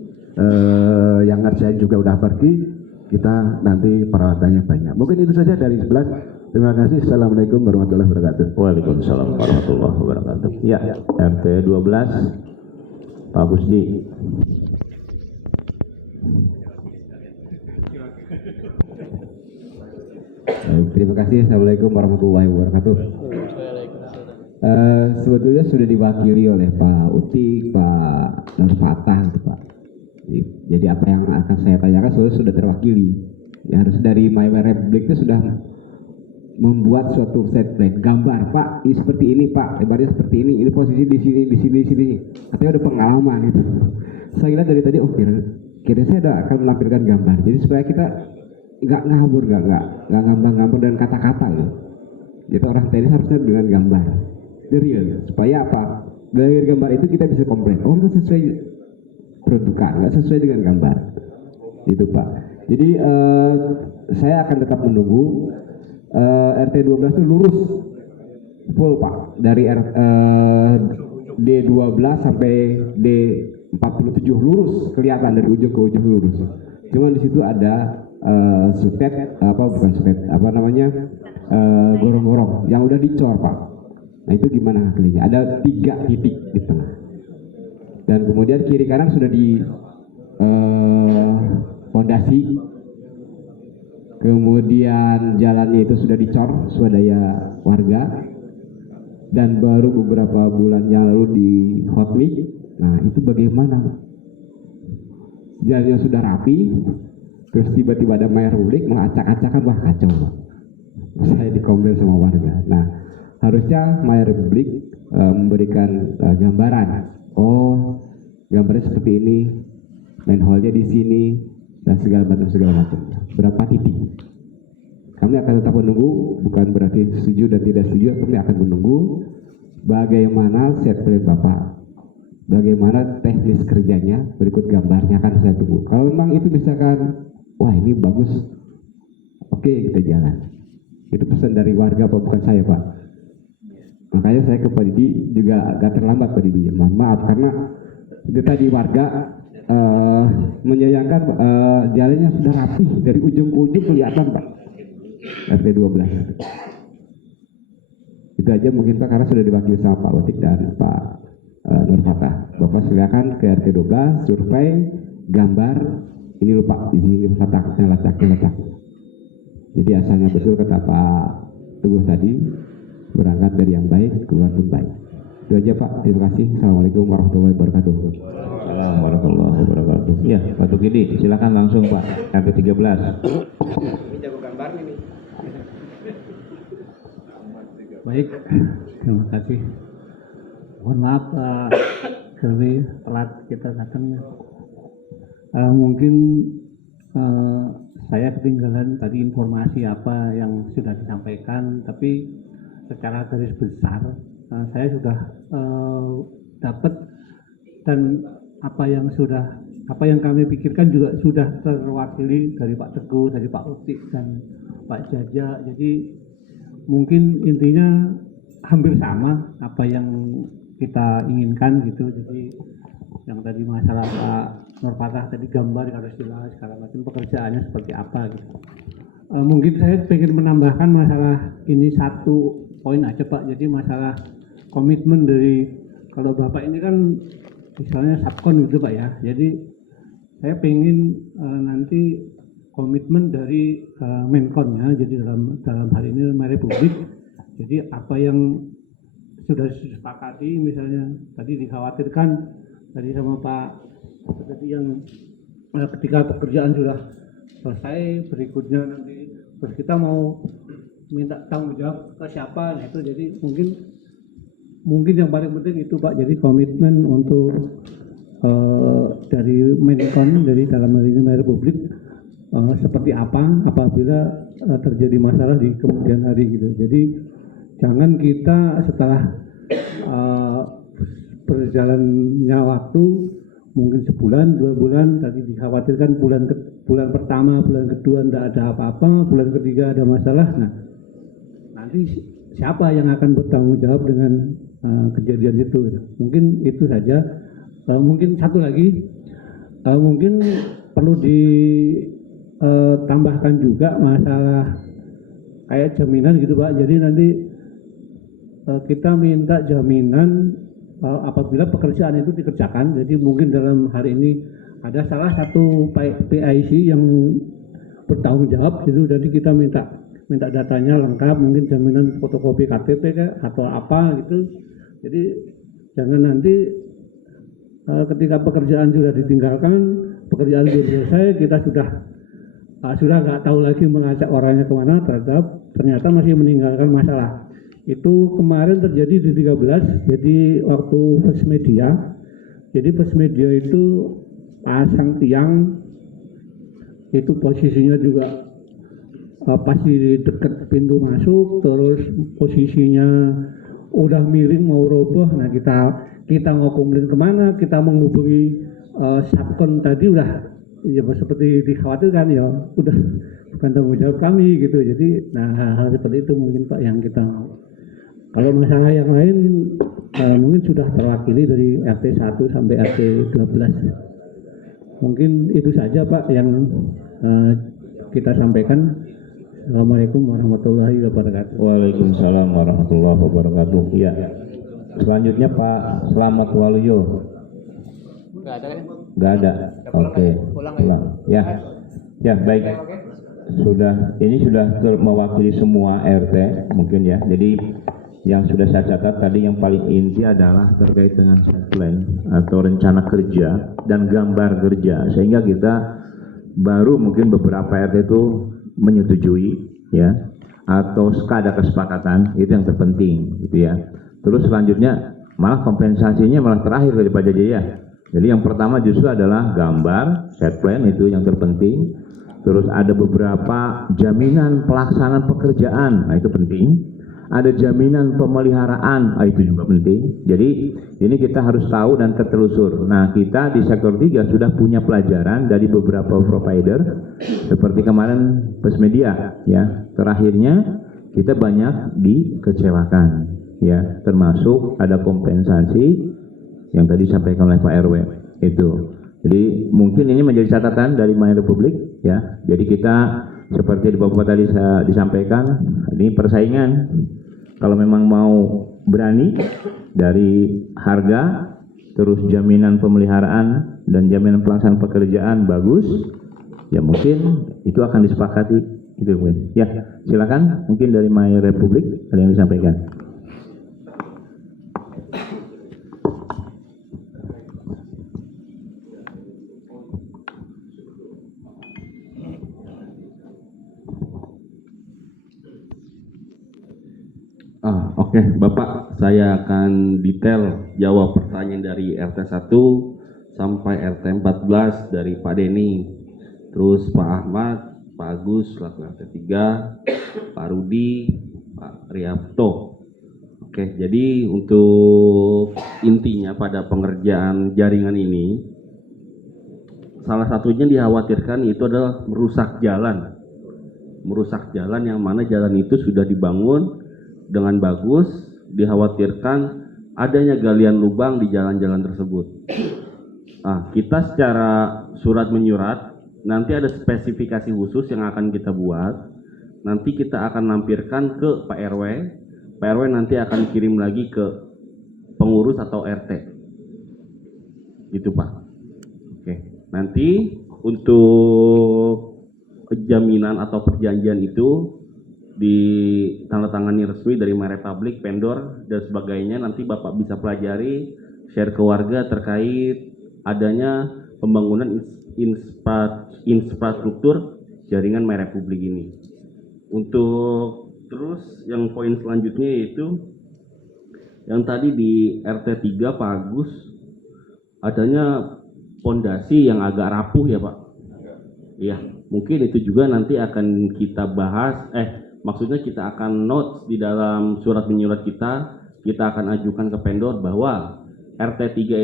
yang ngerjain juga udah pergi, kita nanti perawatannya banyak. Mungkin itu saja dari 11. Terima kasih. Assalamualaikum warahmatullahi wabarakatuh. Waalaikumsalam warahmatullahi wabarakatuh. Ya, RT 12 Pak Busdi. Terima kasih. Assalamualaikum warahmatullahi wabarakatuh. Sebetulnya sudah diwakili oleh Pak Utik, Pak Nur Fatah, gitu, Pak. Jadi apa yang akan saya tanyakan sudah terwakili. Ya, harus dari My Republic itu sudah membuat suatu set plan, gambar, Pak, ini seperti ini, Pak, lebarnya seperti ini posisi di sini. Katanya udah pengalaman gitu. Saya lihat dari tadi, kira saya akan menampilkan gambar. Jadi supaya kita nggak ngabur, nggak ngambang-ngambang dan kata-kata gitu. Jadi orang teknis harusnya dengan gambar, real. Supaya apa? Dari gambar itu kita bisa komplain. Oh, nggak sesuai peruntukan, nggak sesuai dengan gambar. Itu Pak. Jadi saya akan tetap menunggu. RT 12 itu lurus full Pak, dari D12 sampai D47 lurus, kelihatan dari ujung ke ujung lurus. Cuma di situ ada gorong-gorong yang udah dicor Pak. Nah itu gimana hasilnya? Ada 3 titik di tengah. Dan kemudian kiri kanan sudah di fondasi. Kemudian jalannya itu sudah dicor swadaya warga, dan baru beberapa bulan yang lalu di hot mix. Nah itu bagaimana? Jalannya sudah rapi, terus tiba-tiba ada Mayor Republik mengacak-acakan, wah kacau Pak. Saya dikomplain sama warga. Nah harusnya Mayor Republik memberikan gambaran. Oh gambarnya seperti ini, main hall-nya di sini, dan segala macam. Berapa titik? kami akan tetap menunggu, bukan berarti setuju dan tidak setuju, kami akan menunggu bagaimana set plan Bapak, bagaimana teknis kerjanya, berikut gambarnya akan saya tunggu. Kalau memang itu misalkan, wah ini bagus, oke kita jalan. Itu pesan dari warga Pak, bukan saya Pak. Makanya saya ke Pak Didi juga agak terlambat Pak Didi. Mohon maaf karena itu tadi warga menyayangkan jalannya sudah rapi dari ujung ke ujung kelihatan Pak. RT 12. Itu aja mungkin Pak karena sudah diwakili sama Pak Otik dan Pak Nur Fatah. Bapak silakan ke RT 12 survei gambar ini lupa di sini letaknya. Jadi asalnya betul kata Pak Teguh tadi, berangkat dari yang baik, keluar pun baik. Itu aja Pak, terima kasih. Assalamualaikum warahmatullahi wabarakatuh. Assalamualaikum warahmatullahi wabarakatuh. Ya, Pak Tukidi, silakan langsung Pak, RT 13. Ini jago gambarnya nih. Baik, terima kasih. Mohon maaf Pak Kerwi, telat kita datangnya. Mungkin saya ketinggalan tadi informasi apa yang sudah disampaikan, tapi secara garis besar saya sudah dapat, dan apa yang kami pikirkan juga sudah terwakili dari Pak Teguh, dari Pak Utik dan Pak Jaja. Jadi mungkin intinya hampir sama apa yang kita inginkan gitu. Jadi yang tadi masalah Pak Nur Fatah tadi gambar harus jelas segala macam pekerjaannya seperti apa gitu. Mungkin saya ingin menambahkan masalah ini satu poin aja Pak. Jadi masalah komitmen dari, kalau Bapak ini kan misalnya subkon gitu Pak ya. Jadi saya pengen nanti komitmen dari Menkonnya. Jadi dalam hal ini Republik. Jadi apa yang sudah disepakati, misalnya tadi dikhawatirkan tadi sama Pak tadi yang ketika pekerjaan sudah selesai, berikutnya nanti terus kita mau minta tanggung jawab ke siapa, nah itu jadi mungkin yang paling penting itu Pak, jadi komitmen untuk dari Menkon, dari dalam hal ini Republik seperti apa apabila terjadi masalah di kemudian hari gitu. Jadi jangan kita setelah berjalannya waktu mungkin sebulan, 2 bulan, tadi dikhawatirkan bulan pertama, bulan kedua tidak ada apa-apa, bulan ketiga ada masalah. Nah, nanti siapa yang akan bertanggung jawab dengan kejadian itu? Mungkin itu saja. Mungkin satu lagi, mungkin perlu ditambahkan juga masalah kayak jaminan gitu Pak. Jadi nanti kita minta jaminan apabila pekerjaan itu dikerjakan. Jadi mungkin dalam hari ini ada salah satu PIC yang bertanggung jawab, gitu. Jadi kita minta datanya lengkap, mungkin jaminan fotokopi KTP atau apa gitu. Jadi jangan nanti ketika pekerjaan sudah ditinggalkan, pekerjaan belum selesai, kita sudah nggak tahu lagi melacak orangnya kemana, ternyata masih meninggalkan masalah. Itu kemarin terjadi di 13, jadi waktu First Media. Jadi First Media itu pasang tiang, itu posisinya juga pasti dekat pintu masuk, terus posisinya udah miring mau roboh. Nah kita mau komplain kemana, kita menghubungi subkon tadi udah ya seperti dikhawatirkan ya udah bukan tanggung jawab kami gitu. Jadi nah hal-hal seperti itu mungkin Pak yang kita mau. Kalau masalah yang lain mungkin sudah terwakili dari RT 1 sampai RT 12. Mungkin itu saja Pak yang kita sampaikan. Assalamualaikum warahmatullahi wabarakatuh. Waalaikumsalam warahmatullahi wabarakatuh. Ya. Selanjutnya Pak Slamet Waluyo. Nggak ada kan? Nggak ada. Oke. Pulang. Ya. Ya baik. Ini sudah mewakili semua RT mungkin ya. Jadi yang sudah saya catat tadi yang paling inti adalah terkait dengan set plan atau rencana kerja dan gambar kerja, sehingga kita baru mungkin beberapa RT itu menyetujui ya atau ada kesepakatan, itu yang terpenting gitu ya. Terus selanjutnya malah kompensasinya malah terakhir dari Pak Jaya. Jadi yang pertama justru adalah gambar set plan, itu yang terpenting. Terus ada beberapa jaminan pelaksanaan pekerjaan, nah itu penting. Ada jaminan pemeliharaan, nah itu juga penting. Jadi ini kita harus tahu dan tertelusur. Nah kita di sektor 3 sudah punya pelajaran dari beberapa provider, seperti kemarin Pesmedia, ya. Terakhirnya kita banyak dikecewakan, ya. Termasuk ada kompensasi yang tadi disampaikan oleh Pak RW itu. Jadi mungkin ini menjadi catatan dari My Republic, ya. Jadi kita seperti di Bapak tadi saya disampaikan, ini persaingan. Kalau memang mau berani dari harga, terus jaminan pemeliharaan dan jaminan pelaksanaan pekerjaan bagus, ya mungkin itu akan disepakati. Itu mungkin. Ya, silakan. Mungkin dari My Republic ada yang disampaikan. Oke, Bapak, saya akan detail jawab pertanyaan dari RT 1 sampai RT 14 dari Pak Denny, terus Pak Ahmad, Pak Agus, selaku RT 3, Pak Rudi, Pak Riapto. Oke, jadi untuk intinya pada pengerjaan jaringan ini, salah satunya dikhawatirkan itu adalah merusak jalan. Merusak jalan yang mana jalan itu sudah dibangun dengan bagus, dikhawatirkan adanya galian lubang di jalan-jalan tersebut. Nah, kita secara surat menyurat, nanti ada spesifikasi khusus yang akan kita buat. Nanti kita akan lampirkan ke Pak RW. Pak RW nanti akan kirim lagi ke pengurus atau RT. Gitu Pak. Oke. Nanti untuk jaminan atau perjanjian itu ditandatangani resmi dari My Republic, vendor dan sebagainya. Nanti Bapak bisa pelajari, share ke warga terkait adanya pembangunan infrastruktur jaringan My Republic ini. Untuk terus yang poin selanjutnya yaitu yang tadi di RT 3 Pak Agus, adanya pondasi yang agak rapuh ya Pak. Iya, mungkin itu juga nanti akan kita bahas. Maksudnya kita akan notes di dalam surat menyurat kita akan ajukan ke vendor bahwa RT 3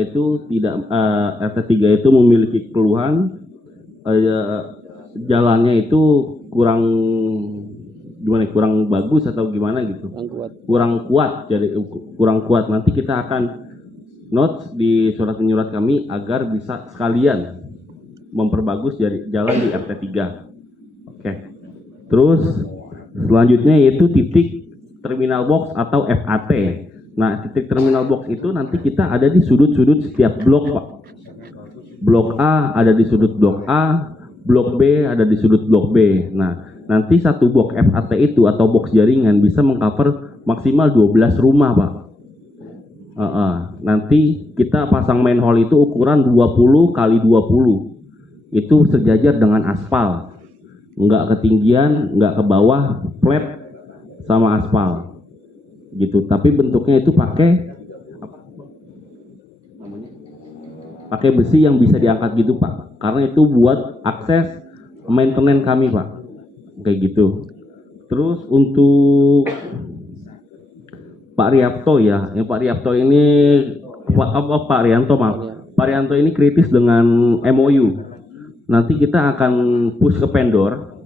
itu memiliki keluhan jalannya itu kurang bagus atau gimana gitu. Kurang kuat. Jadi kurang kuat. Nanti kita akan notes di surat menyurat kami agar bisa sekalian memperbagus jalan di RT 3. Oke. Terus selanjutnya yaitu titik terminal box atau FAT. Nah, titik terminal box itu nanti kita ada di sudut-sudut setiap blok, Pak. Blok A ada di sudut blok A, blok B ada di sudut blok B. Nah, nanti satu box FAT itu atau box jaringan bisa mengcover maksimal 12 rumah, Pak. Nanti kita pasang manhole itu ukuran 20 kali 20. Itu sejajar dengan aspal. Enggak ketinggian, enggak ke bawah, flat sama aspal gitu. Tapi bentuknya itu pakai besi yang bisa diangkat gitu Pak, karena itu buat akses maintenance kami Pak, kayak gitu. Terus untuk Pak Riapto ya, Pak Riapto ini Pak Rianto maaf, Pak Rianto ini kritis dengan MOU. Nanti kita akan push ke vendor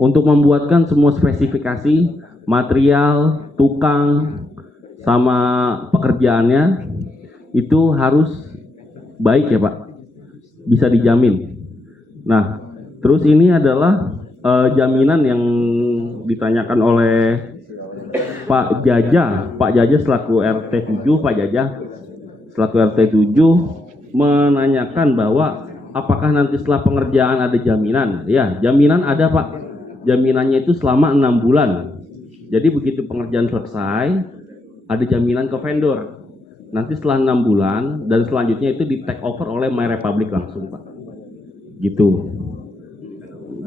untuk membuatkan semua spesifikasi material, tukang, sama pekerjaannya itu harus baik ya Pak, bisa dijamin. Nah, terus ini adalah jaminan yang ditanyakan oleh Pak Jaja selaku RT 7, Pak Jaja selaku RT 7 menanyakan bahwa apakah nanti setelah pengerjaan ada jaminan? Ya, jaminan ada Pak. Jaminannya itu selama 6 bulan. Jadi begitu pengerjaan selesai, ada jaminan ke vendor. Nanti setelah 6 bulan dan selanjutnya itu di take over oleh My Republic langsung Pak. Gitu.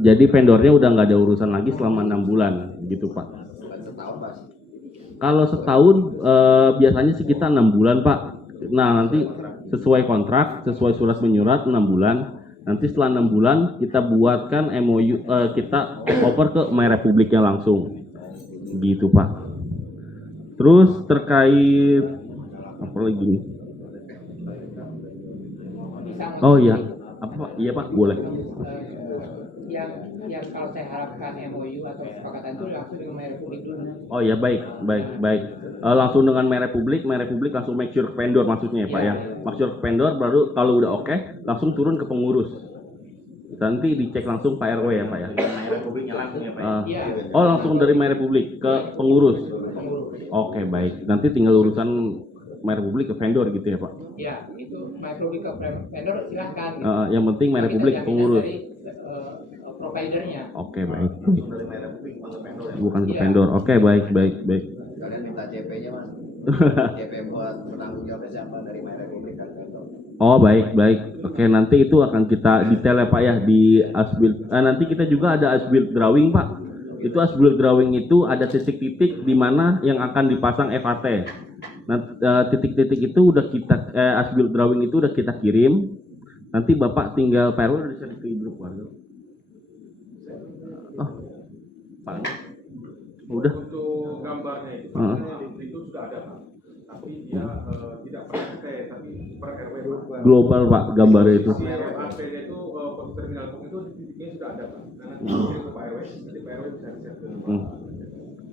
Jadi vendornya udah nggak ada urusan lagi selama 6 bulan, gitu Pak. Kalau setahun biasanya sih kita 6 bulan Pak. Nah nanti sesuai kontrak, sesuai surat menyurat 6 bulan. Nanti setelah 6 bulan kita buatkan MOU, kita take over ke My Republiknya langsung, gitu Pak. Terus terkait apa lagi nih? Oh iya, apa Pak? Iya Pak, boleh. Yang kalau saya harapkan MOU atau kesepakatan itu langsung dengan My Republik dulu. Oh ya, baik. Langsung dengan My Republik langsung make sure ke vendor maksudnya ya Pak ya. Make sure ke vendor, baru kalau udah oke, langsung turun ke pengurus. Nanti dicek langsung Pak RW ya Pak ya. My Republiknya langsung ya Pak. Oh langsung dari My Republik ke pengurus. Oke baik. Nanti tinggal urusan My Republik ke vendor gitu ya Pak. Iya, itu My Republik ke vendor silahkan. Yang penting My Republik ke pengurus. Dari providernya. Oke baik. Bukan ke vendor. Oke baik. Kalian minta CP-nya Mas. CP buat penanggung jawabnya siapa dari My Republik kan? Oh baik. Oke, nanti itu akan kita detail ya Pak ya di as-build. Nanti kita juga ada as-build drawing Pak. Itu as-build drawing itu ada titik-titik di mana yang akan dipasang FAT. Nah, titik-titik itu udah kita as-build drawing itu udah kita kirim. Nanti Bapak tinggal udah bisa di grup warga. Oh, Pak. Udah. Untuk gambarnya itu sudah ada Pak. Tapi dia tidak per RT tapi per RW Pak. Global Pak gambarnya itu. RT-nya itu pos terminal pom itu titiknya sudah ada Pak. Karena nanti ke Pak RW, nanti Pak RW bisa siap ke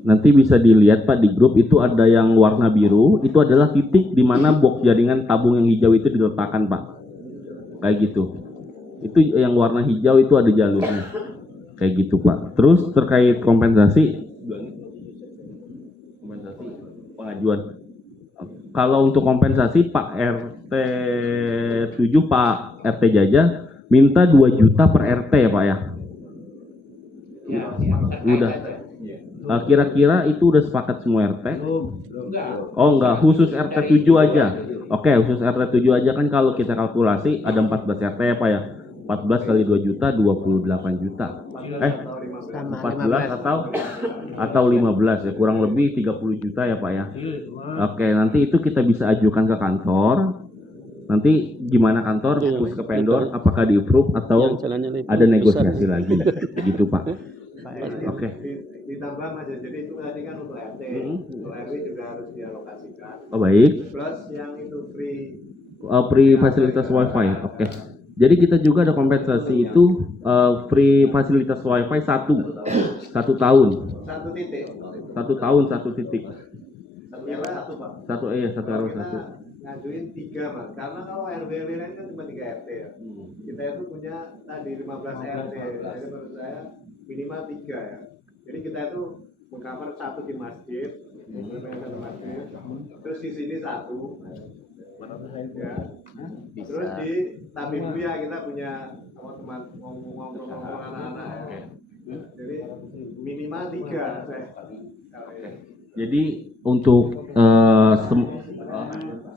Nanti bisa dilihat Pak di grup itu ada yang warna biru, itu adalah titik di mana box jaringan tabung yang hijau itu diletakkan Pak. Kayak gitu. Itu yang warna hijau itu ada jalurnya. Kayak gitu Pak. Terus terkait kompensasi pengajuan. Kalau untuk kompensasi Pak RT 7 Pak RT Jajah minta 2 juta per RT ya Pak ya. Udah. Kira-kira itu udah sepakat semua RT? Oh enggak, khusus RT 7 aja. Oke, khusus RT 7 aja kan kalau kita kalkulasi ada 14 RT ya Pak ya. 14 kali 2 juta 28 juta. 14 atau 15 ya, kurang lebih 30 juta ya Pak ya. Oke, nanti itu kita bisa ajukan ke kantor. Nanti gimana kantor push ke vendor, apakah di approve atau ada negosiasi lagi gitu Pak. Oke. Ditambah Mas, jadi itu tadi kan untuk RT, untuk RW juga harus dialokasikan. Oh baik. Plus yang itu free. Free fasilitas wifi. Oke. Jadi kita juga ada kompensasi itu free fasilitas wifi 1 tahun. 1 titik. 1 tahun 1 titik. Satu Pak. Satu RW 1. Ngajuin 3 Mas, karena kalau RW lain kan cuma 3 RT ya. Kita itu punya tadi 15 RT, jadi menurut saya minimal 3 ya. Jadi kita itu mengcover 1 di masjid, terus di sini 1, ya. Terus di Tabibuya kita punya teman ngomong anak-anak ya. Jadi minimal 3 Jadi untuk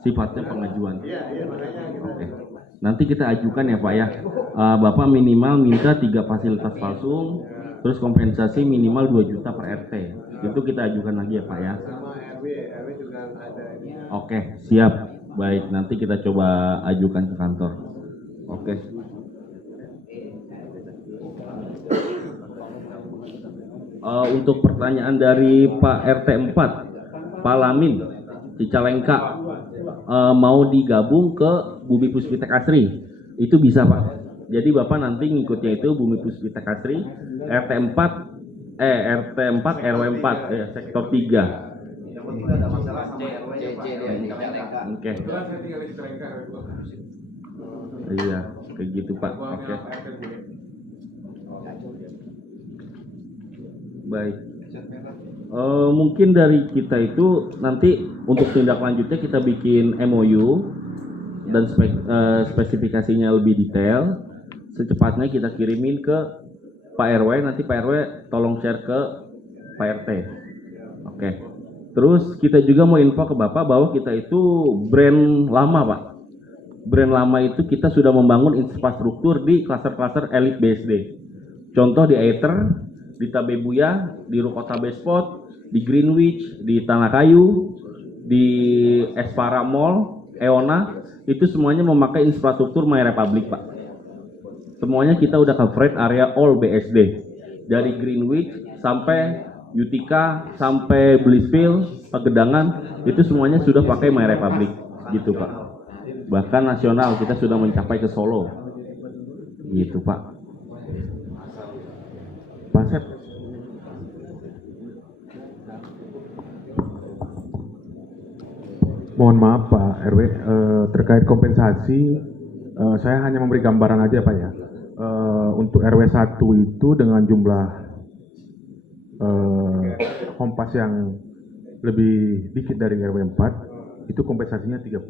sifatnya pengajuan. Iya, makanya kita. Nanti kita ajukan ya Pak ya. Bapak minimal minta 3 fasilitas palsu, terus kompensasi minimal 2 juta per RT. Itu kita ajukan lagi ya Pak ya. Sama RW juga ada ini. Oke, siap. Baik, nanti kita coba ajukan ke kantor. Oke. Untuk pertanyaan dari Pak RT 4, Pak Lamin, Cicalengka, mau digabung ke Bumi Puspitek Asri, itu bisa Pak. Jadi Bapak nanti ngikutnya itu Bumi Puspitek Asri, RT 4 RW 4 sektor 3. Ada masalah sama RW di Cicalengka. Oke. Iya, kayak gitu Pak. Oke. Baik. Mungkin dari kita itu nanti untuk tindak lanjutnya kita bikin MOU dan spesifikasinya lebih detail. Secepatnya kita kirimin ke Pak RW, nanti Pak RW tolong share ke Pak RT. Oke. Terus kita juga mau info ke Bapak bahwa kita itu brand lama Pak. Brand lama itu kita sudah membangun infrastruktur di klaster-klaster elit BSD. Contoh di Aether, di Tabebuya, di Rukota Bespot, di Greenwich, di Tanah Kayu, di Espara Mall, Eona, itu semuanya memakai infrastruktur My Republic Pak. semuanya kita udah coverage area all BSD. Dari Greenwich sampai Utica sampai Blissfield, Pagedangan, itu semuanya sudah pakai My Republic gitu Pak. Bahkan nasional kita sudah mencapai ke Solo gitu Pak. Pak Sep. Mohon maaf Pak RW, terkait kompensasi, saya hanya memberi gambaran aja Pak ya. Untuk RW 1 itu dengan jumlah kompas yang lebih dikit dari RW 4, itu kompensasinya 30.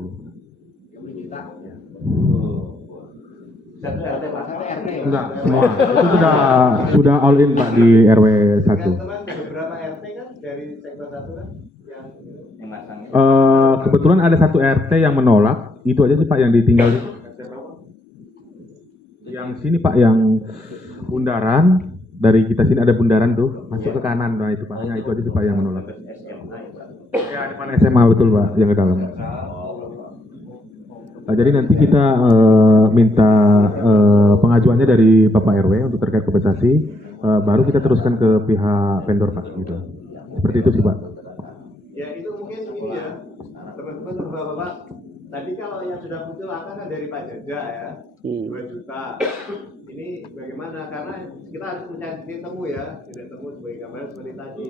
Enggak, semua. Itu sudah all in Pak di RW 1. Beberapa RT kan dari sektor 1 kan yang Kebetulan ada satu RT yang menolak, itu aja sih Pak yang ditinggal. Yang sini Pak, yang bundaran, dari kita sini ada bundaran tuh, masuk ke kanan, nah itu Pak, itu aja sih Pak yang menolak. Ya, depan SMA betul Pak, yang ke dalam. Nah, jadi nanti kita minta pengajuannya dari Bapak RW untuk terkait kompensasi, baru kita teruskan ke pihak vendor Pak, gitu. Seperti itu sih Pak. ya itu mungkin ini ya teman-teman bapak-bapak, tadi kalau yang sudah muncul angka kan dari Pak Jaja ya 2 juta. Ini bagaimana, karena kita harus mencari titik temu ya, titik temu sebagai gambaran seperti tadi.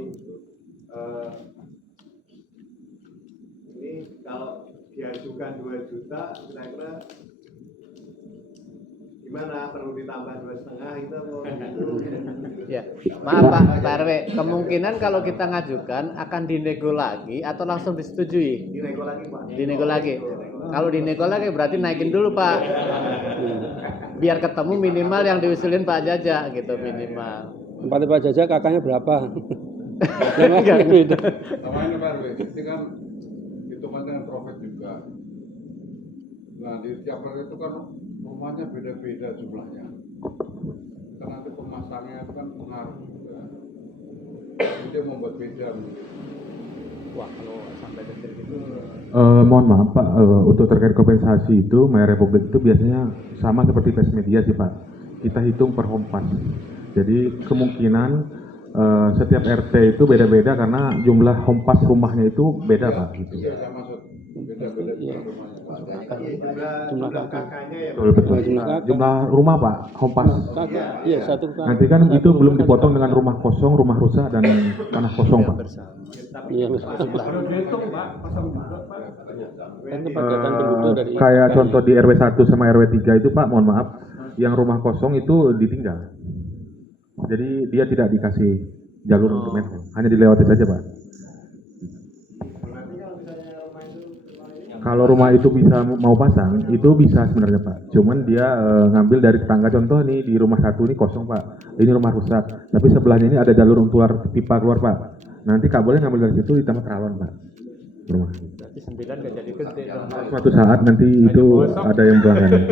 Ini kalau diajukan 2 juta kira-kira gimana, perlu ditambah 2,5 itu atau Ya, maaf Pak RW, kemungkinan kalau kita ngajukan akan dinego lagi atau langsung disetujui? dinego lagi Pak? Dinego lagi. Kalau dinego lagi berarti naikin dulu Pak. Biar ketemu minimal yang diusulin Pak Jaja gitu minimal. Tempatnya Pak Jaja kakaknya berapa? Enggak beda. Namanya Pak RW, ini kan hitungan dengan profit juga. Nah di tiap RW itu kan rumahnya beda-beda jumlahnya. Kan nanti pemasangnya itu kan pengaruh juga. Itu membuat beda. Wah kalau sampai kecil gitu. Mohon maaf Pak, untuk terkait kompensasi itu, My Republic itu biasanya sama seperti tes media sih Pak. Kita hitung per hompas. Jadi kemungkinan setiap RT itu beda-beda karena jumlah hompas rumahnya itu beda Pak. Gitu. Iya, saya maksud beda-beda rumahnya. Jumlah kakaknya ya Betul. Jumlah rumah Pak, hompas. Iya, satu kakak. Nanti kan itu belum dipotong dengan rumah kosong, rumah rusak, dan tanah kosong Pak. Iya, Kayak contoh di RW 1 sama RW 3 itu Pak, mohon maaf, yang rumah kosong itu ditinggal. Jadi dia tidak dikasih jalur untuk metro, hanya dilewati saja Pak. Kalau rumah itu bisa mau pasang, itu bisa sebenarnya Pak. Cuman dia ngambil dari tetangga, contoh nih di rumah 1 ini kosong Pak, ini rumah rusak, tapi sebelahnya ini ada jalur untuk pipa keluar Pak. Nanti Kak boleh ngambil dari situ ditambah teralon Pak. Rumah. Berarti 9 gak jadi gede dong. Suatu saat nanti itu ada yang berangkat.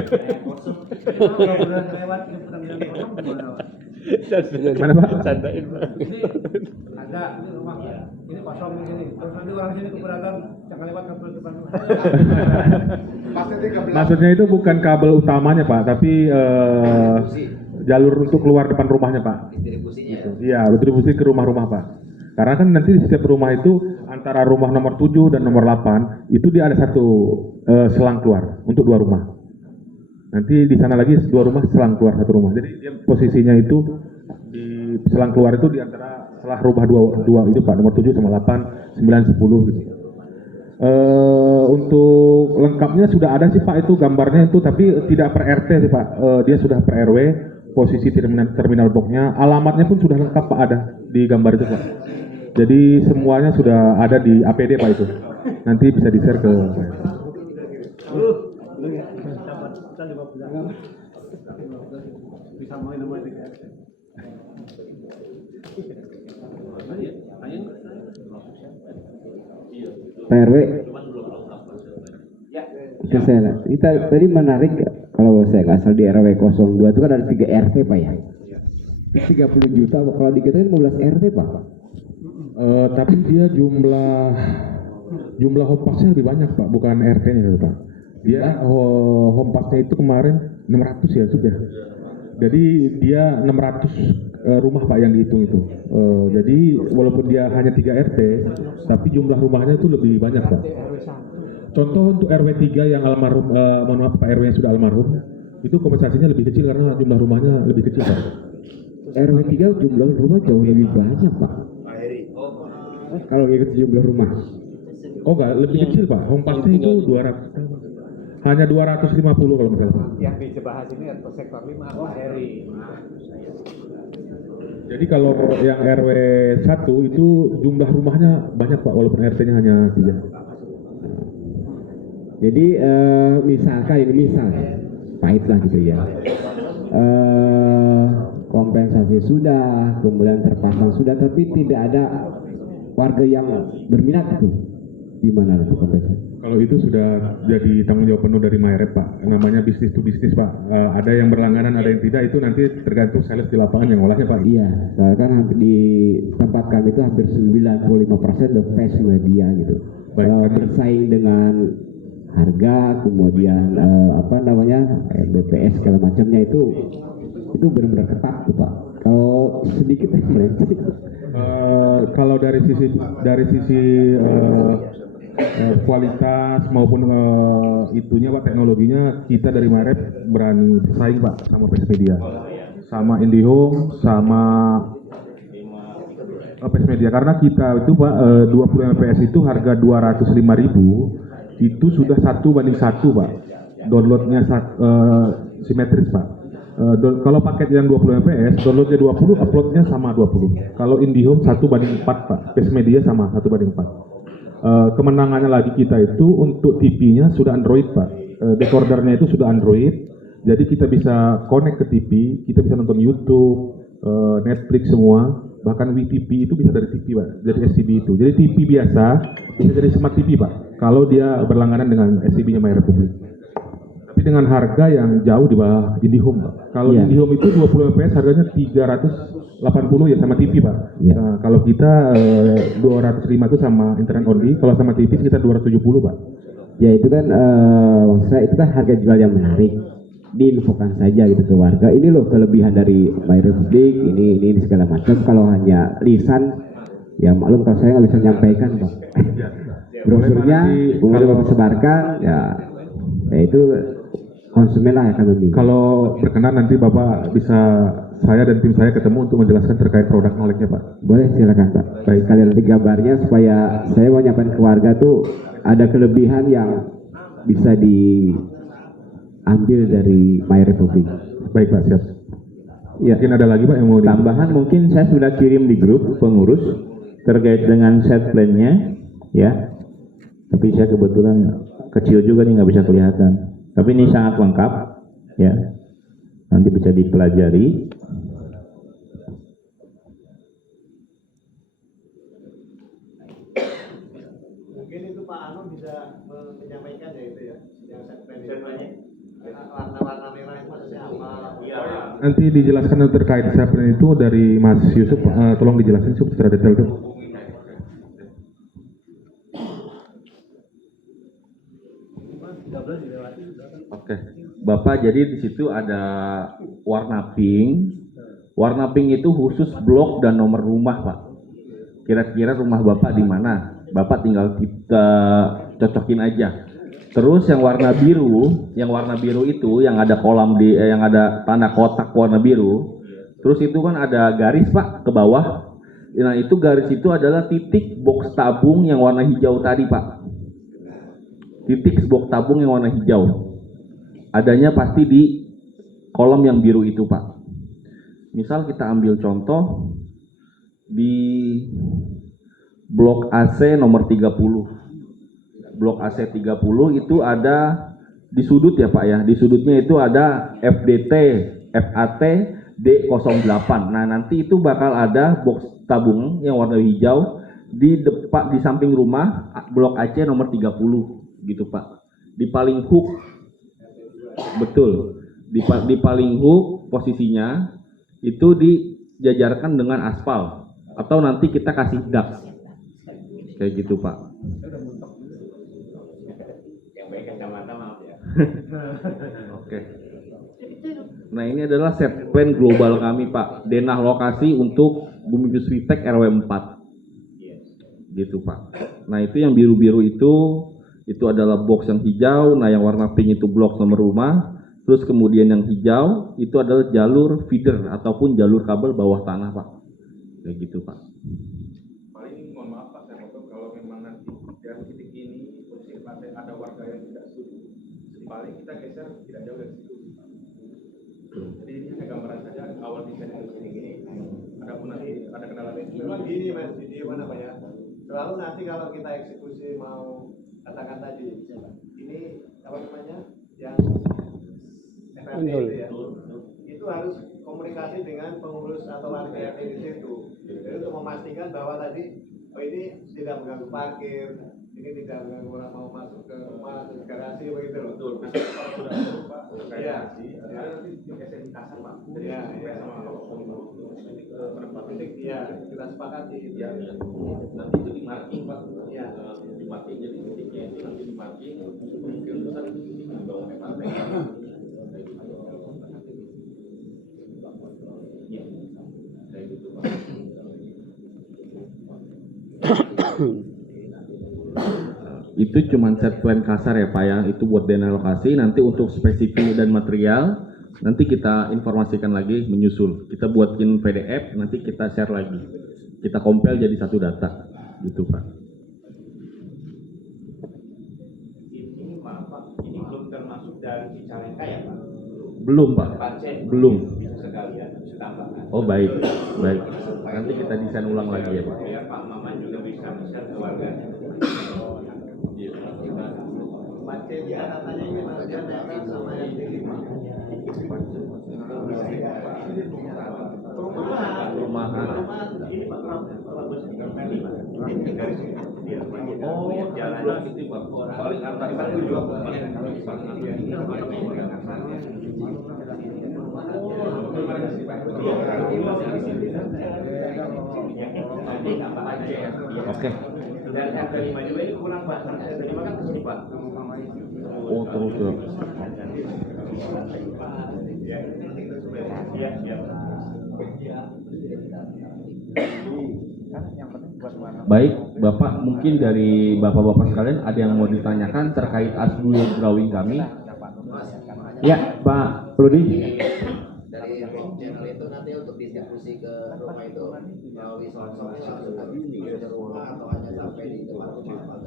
Mana Pak? Candain Pak. Ada ini rumah, ini kosong di sini. Terus nanti orang sini keberatan jangan lewat kabel depan rumah. Maksudnya itu bukan kabel utamanya Pak, tapi jalur untuk keluar depan rumahnya Pak. Distribusinya. Iya, distribusi ke rumah-rumah Pak. Karena kan nanti di setiap rumah itu antara rumah nomor 7 dan nomor 8 itu dia ada satu selang keluar untuk 2 rumah. Nanti di sana lagi 2 rumah selang keluar 1 rumah. Jadi dia posisinya itu di selang keluar itu di antara setelah rumah 2 itu Pak, nomor 7 sama 8, 9, 10 gitu. Untuk lengkapnya sudah ada sih Pak itu gambarnya itu, tapi tidak per RT sih Pak. Dia sudah per RW, posisi terminal boxnya, alamatnya pun sudah lengkap Pak, ada di gambar itu Pak. Jadi semuanya sudah ada di APD Pak itu. Nanti bisa di-share ke saya. Pak RW, kita tadi menarik kalau saya nggak salah di RW 02 itu kan ada 3 RT Pak ya. 30 juta, kalau di kita 15 RT Pak. Tapi dia jumlah hompasnya lebih banyak Pak, bukan RT-nya Pak. Dia hompasnya itu kemarin 600 ya sudah. Jadi dia 600 rumah Pak yang dihitung itu. Jadi walaupun dia hanya 3 RT, tapi jumlah rumahnya itu lebih banyak Pak. Contoh untuk RW 3 yang almarhum, mohon maaf Pak RW yang sudah almarhum, itu kompensasinya lebih kecil karena jumlah rumahnya lebih kecil Pak. RW 3 jumlah rumah jauh lebih banyak Pak. Kalau ikut jumlah rumah. Oh enggak, lebih kecil Pak. Home pasti itu 200. Hanya 250 kalau misalnya. Yang dibahas ini atau sektor 5 Pak Heri. Jadi kalau yang RW 1 itu jumlah rumahnya banyak Pak, walaupun RT-nya hanya 3. Jadi misalkan ini misal pahit lah gitu ya. Kompensasi sudah, kemudian terpasang sudah, tapi tidak ada warga yang berminat itu. Gimana nanti kompensasi? Kalau itu sudah jadi tanggung jawab penuh dari MyRep Pak. Namanya bisnis to bisnis Pak. Ada yang berlangganan, ada yang tidak, itu nanti tergantung sales di lapangan yang olahnya Pak. Iya, soalnya kan hampir di tempat kami itu hampir 95% the face media gitu. Bersaing dengan harga, kemudian apa namanya BPS segala macamnya itu benar-benar ketat tuh Pak. Kalau sedikit melenceng. Kalau dari sisi kualitas maupun itunya Pak, teknologinya kita dari MyRep berani bersaing Pak sama PS Media, sama IndiHome, sama PS Media, karena kita itu Pak 20 Mbps itu harga 205.000 itu sudah 1:1 Pak. Downloadnya simetris Pak. Kalau paket yang 20 Mbps, downloadnya 20, uploadnya sama 20. Kalau IndiHome 1:4 Pak, PS Media sama 1:4. Kemenangannya lagi kita itu untuk TV-nya sudah Android Pak. Decodernya itu sudah Android, jadi kita bisa connect ke TV, kita bisa nonton YouTube, Netflix semua, bahkan WTV itu bisa dari TV Pak, dari SCB itu. Jadi TV biasa bisa jadi smart TV Pak, kalau dia berlangganan dengan SCB-nya MyRepublik. Tapi dengan harga yang jauh di bawah IndiHome Pak. Kalau IndiHome itu 20 Mbps harganya 380 ya sama TV Pak. Nah, kalau kita 205 itu sama internet only, kalau sama TV sekitar 270 Pak. Ya itu kan maksud saya itu kan harga jual yang menarik. Diinfokan saja gitu ke warga. Ini loh kelebihan dari MyRepublik, ini segala macam. Kalau hanya lisan, ya maklum kalau saya nggak bisa menyampaikan Pak. Brosurnya kemudian Bapak sebarkan, ya itu konsumen lah yang akan memilih. Kalau berkenan nanti Bapak bisa saya dan tim saya ketemu untuk menjelaskan terkait produk knowledge-nya Pak. Boleh, silakan Pak. Baik, kalian nanti gambarnya supaya saya mau nyampaikan ke warga tuh ada kelebihan yang bisa diambil dari MyRepublik. Baik Pak, siap. Ya. Mungkin ada lagi Pak yang mau tambahan, mungkin saya sudah kirim di grup pengurus terkait dengan set plan-nya, ya. Tapi saya kebetulan kecil juga nih nggak bisa kelihatan. Tapi ini sangat lengkap, ya. Nanti bisa dipelajari. Mungkin itu Pak Anu bisa menyampaikan ya itu ya, yang segmen itu. Warna-warna merah itu maksudnya apa? Iya. Nanti dijelaskan terkait segmen itu dari Mas Yusuf, tolong dijelasin secara detail tuh. Oke, Bapak, jadi di situ ada warna pink. Warna pink itu khusus blok dan nomor rumah, Pak. Kira-kira rumah Bapak di mana? Bapak tinggal kita cocokin aja. Terus yang warna biru itu yang ada kolam yang ada tanda kotak warna biru. Terus itu kan ada garis Pak ke bawah. Nah itu garis itu adalah titik box tabung yang warna hijau tadi Pak. Titik box tabung yang warna hijau. Adanya pasti di kolom yang biru itu Pak. Misal kita ambil contoh di blok AC nomor 30. Blok AC 30 itu ada di sudut ya Pak ya. Di sudutnya itu ada FDT, FAT, D08. Nah, nanti itu bakal ada box tabung yang warna hijau di depan di samping rumah blok AC nomor 30 gitu Pak. Di paling hook. Betul. Di paling hook posisinya itu dijajarkan dengan aspal atau nanti kita kasih dak. Kayak gitu Pak. Yang baik kacamata maaf ya. Oke. Nah ini adalah set plan global kami Pak, denah lokasi untuk Bumi Puspitec RW 4 gitu Pak. Nah itu yang biru-biru itu adalah box yang hijau, nah yang warna pink itu blok nomor rumah, terus kemudian yang hijau itu adalah jalur feeder ataupun jalur kabel bawah tanah Pak, kayak gitu Pak. Paling mohon maaf Pak, saya potong, kalau memang nanti dari titik ini posisi pantai ada warga yang tidak setuju, paling kita geser tidak jauh dari situ. Jadi ini hanya gambaran saja awal desain ini. Ada pun nanti ada kendala lain. Memang gini Mas, jadi mana Pak ya? Selalu nanti kalau kita eksekusi mau katakan tadi, ini apa namanya yang FRT itu ya, itu harus komunikasi dengan pengurus atau warga RT di situ. Jadi untuk memastikan bahwa tadi ini tidak mengganggu parkir, ini tidak mengganggu orang mau masuk ke rumah atau garasi begitu loh. Betul. Iya. Nanti geser di kasar Pak. Iya. Iya. Kita sepakati. Iya. Nanti itu di marking Pak. Iya. Di marking, jadi titiknya itu nanti di marking. Mungkin besar di bawah MRT. Iya. Kayak gitu Pak. Itu cuma set plan kasar ya Pak ya, itu buat dana lokasi. Nanti untuk spesifik dan material nanti kita informasikan lagi menyusul. Kita buatin PDF, nanti kita share lagi. Kita compile jadi satu data gitu Pak. Ini maaf Pak, ini belum termasuk dari Cicalengka ya Pak? Belum Pak, belum. Bisa sekalian ditambahkan. Oh baik, baik. Nanti kita desain ulang lagi ya Pak. Biar Pak Maman juga bisa share ke warganya. Macet catatannya ini Mas, dia datang sama yang di 5. Perumahan. Ini Pak oh, jalan itu Pak. Paling antar itu juga paling Oke. Dan harga 5 juga ini kurang Pak. Harga 5 kan kesini Pak. Oh terus terus. Baik, Bapak mungkin dari Bapak-bapak sekalian ada yang mau ditanyakan terkait asli drawing kami? Ya, Pak Rudi. Dari channel itu nanti untuk distribusi ke rumah itu melalui sosoknya langsung ke rumah atau hanya sampai di depan rumah Pak?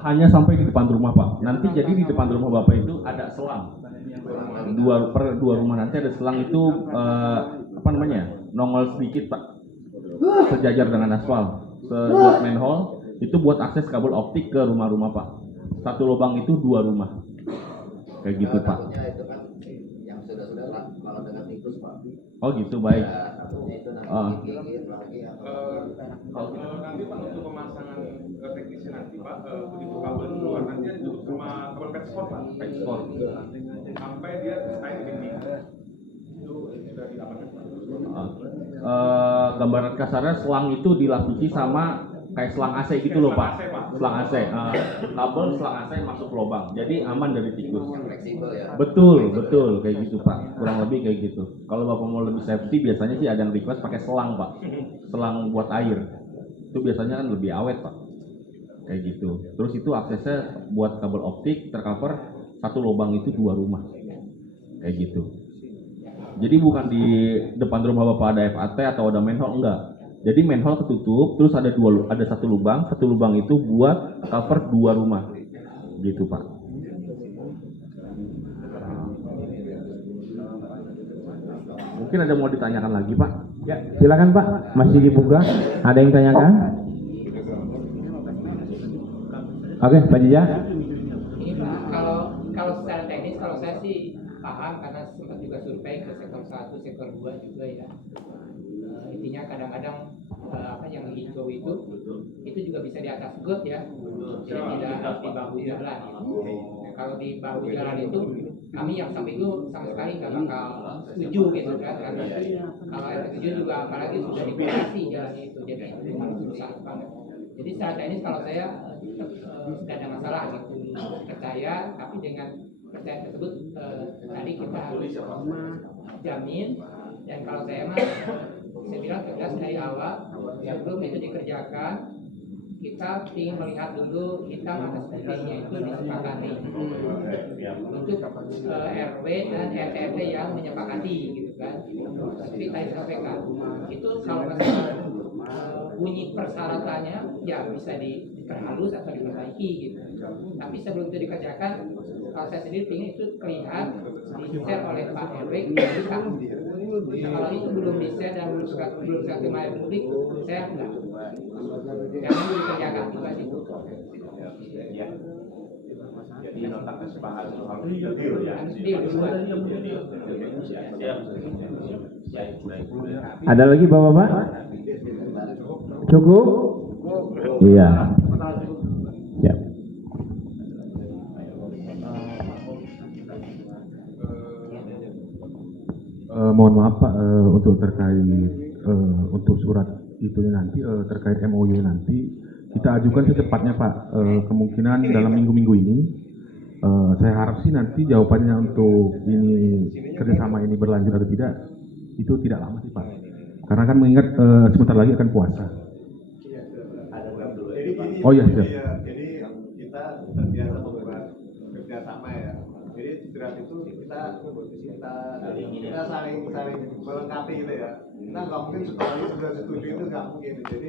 Hanya sampai di depan rumah Pak. Nanti jadi di depan rumah Bapak itu ada selang. Dua rumah nanti ada selang itu apa namanya? Nongol sedikit Pak. Sejajar dengan aspal. Buat manhole itu buat akses kabel optik ke rumah-rumah Pak. Satu lubang itu 2 rumah. Kayak gitu Pak. Itu kan yang sudah kalau dengan tikus Pak. Oh gitu, baik. Takutnya itu nanti gigit lagi kalau nanti Pak untuk pemasangan teknisnya nanti Pak begitu kabel keluar nanti dia ditutup sama kabel petskor Pak. Petskor. Sampai dia air dinding. Itu sudah diamankan Pak. Gambaran kasarnya selang itu dilapisi sama kayak selang AC gitu loh Pak. Selang AC. Kabel selang AC masuk lubang. Jadi aman dari tikus. fleksibel ya. Betul, betul kayak gitu Pak. Kurang lebih kayak gitu. Kalau Bapak mau lebih safety biasanya sih ada yang request pakai selang Pak. Selang buat air. Itu biasanya kan lebih awet Pak. Kayak gitu. Terus itu aksesnya buat kabel optik tercover satu lubang itu 2 rumah. Kayak gitu. Jadi bukan di depan rumah Bapak ada FAT atau ada manhole, enggak. Jadi manhole ketutup, terus ada satu lubang itu buat cover 2 rumah. Gitu Pak. Mungkin ada mau ditanyakan lagi Pak? Ya, silakan Pak. Masih dibuka. Ada yang tanyakan? Oke, Pak Jija. Ini Pak, kalau secara teknis kalau saya sih paham karena sempat juga survei ke sektor 1, sektor 2 juga ya. Intinya kadang-kadang apa yang hijau itu juga bisa di atas got ya. Jadi tidak harus di bahu jalan. Nah, kalau di bahu jalan itu kami yang sampai itu sama sekali nggak bakal setuju gitu kan, karena kalau yang setuju juga apalagi sudah dikreasi jalan itu, jadi itu susah banget. Jadi secara teknis kalau saya tidak ada masalah gitu, percaya, tapi dengan percaya tersebut tadi kita harus jamin. Dan kalau saya mah saya bilang tegas dari awal sebelum itu dikerjakan kita ingin melihat dulu hitam atas putihnya itu disepakati untuk RW dan RT yang menyepakati gitu kan. Seperti tadi sampaikan itu kalau masalah bunyi persyaratannya ya bisa diperhalus atau diperbaiki gitu. Tapi sebelum itu dikerjakan, kalau saya sendiri ingin itu terlihat di-share oleh Pak RW kita. Nah, kalau itu belum di-share dan belum suka ke publik, saya enggak. Jangan dikerjakan juga situ. Jadi nota kesepakatan harus deal ya. Ada lagi Bapak-bapak? Cukup? Iya. Ya. Mohon maaf Pak, untuk terkait untuk surat itu nanti terkait MOU nanti kita ajukan secepatnya Pak. Kemungkinan dalam minggu-minggu ini. Saya harap sih nanti jawabannya untuk ini kerjasama ini berlanjut atau tidak itu tidak lama sih Pak. Karena kan mengingat sebentar lagi akan puasa. Oh iya siap. Jadi kita terbiasa membuat kerjasama ya. Jadi draft itu kita saling melengkapi gitu ya. Kita nggak mungkin sekali sudah setuju itu nggak mungkin. Jadi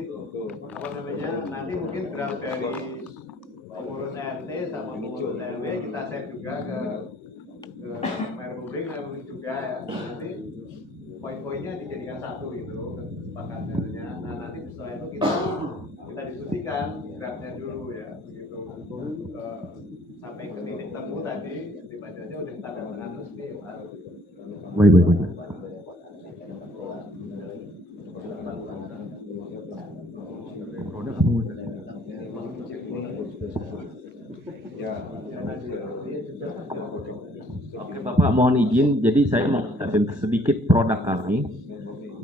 apa namanya nanti mungkin draft dari pengurus RT sama pengurus RW kita share juga ke mayor publik juga ya. Nanti poin-poinnya dijadikan satu gitu kesepakatannya. Nah nanti setelah itu kita diskusikan draftnya dulu ya begitu sampai ke titik temu tadi dibacanya udah tanda tangan resmi baru. Baik. Oke Bapak, mohon izin. Jadi saya mau kasih sedikit produk kami.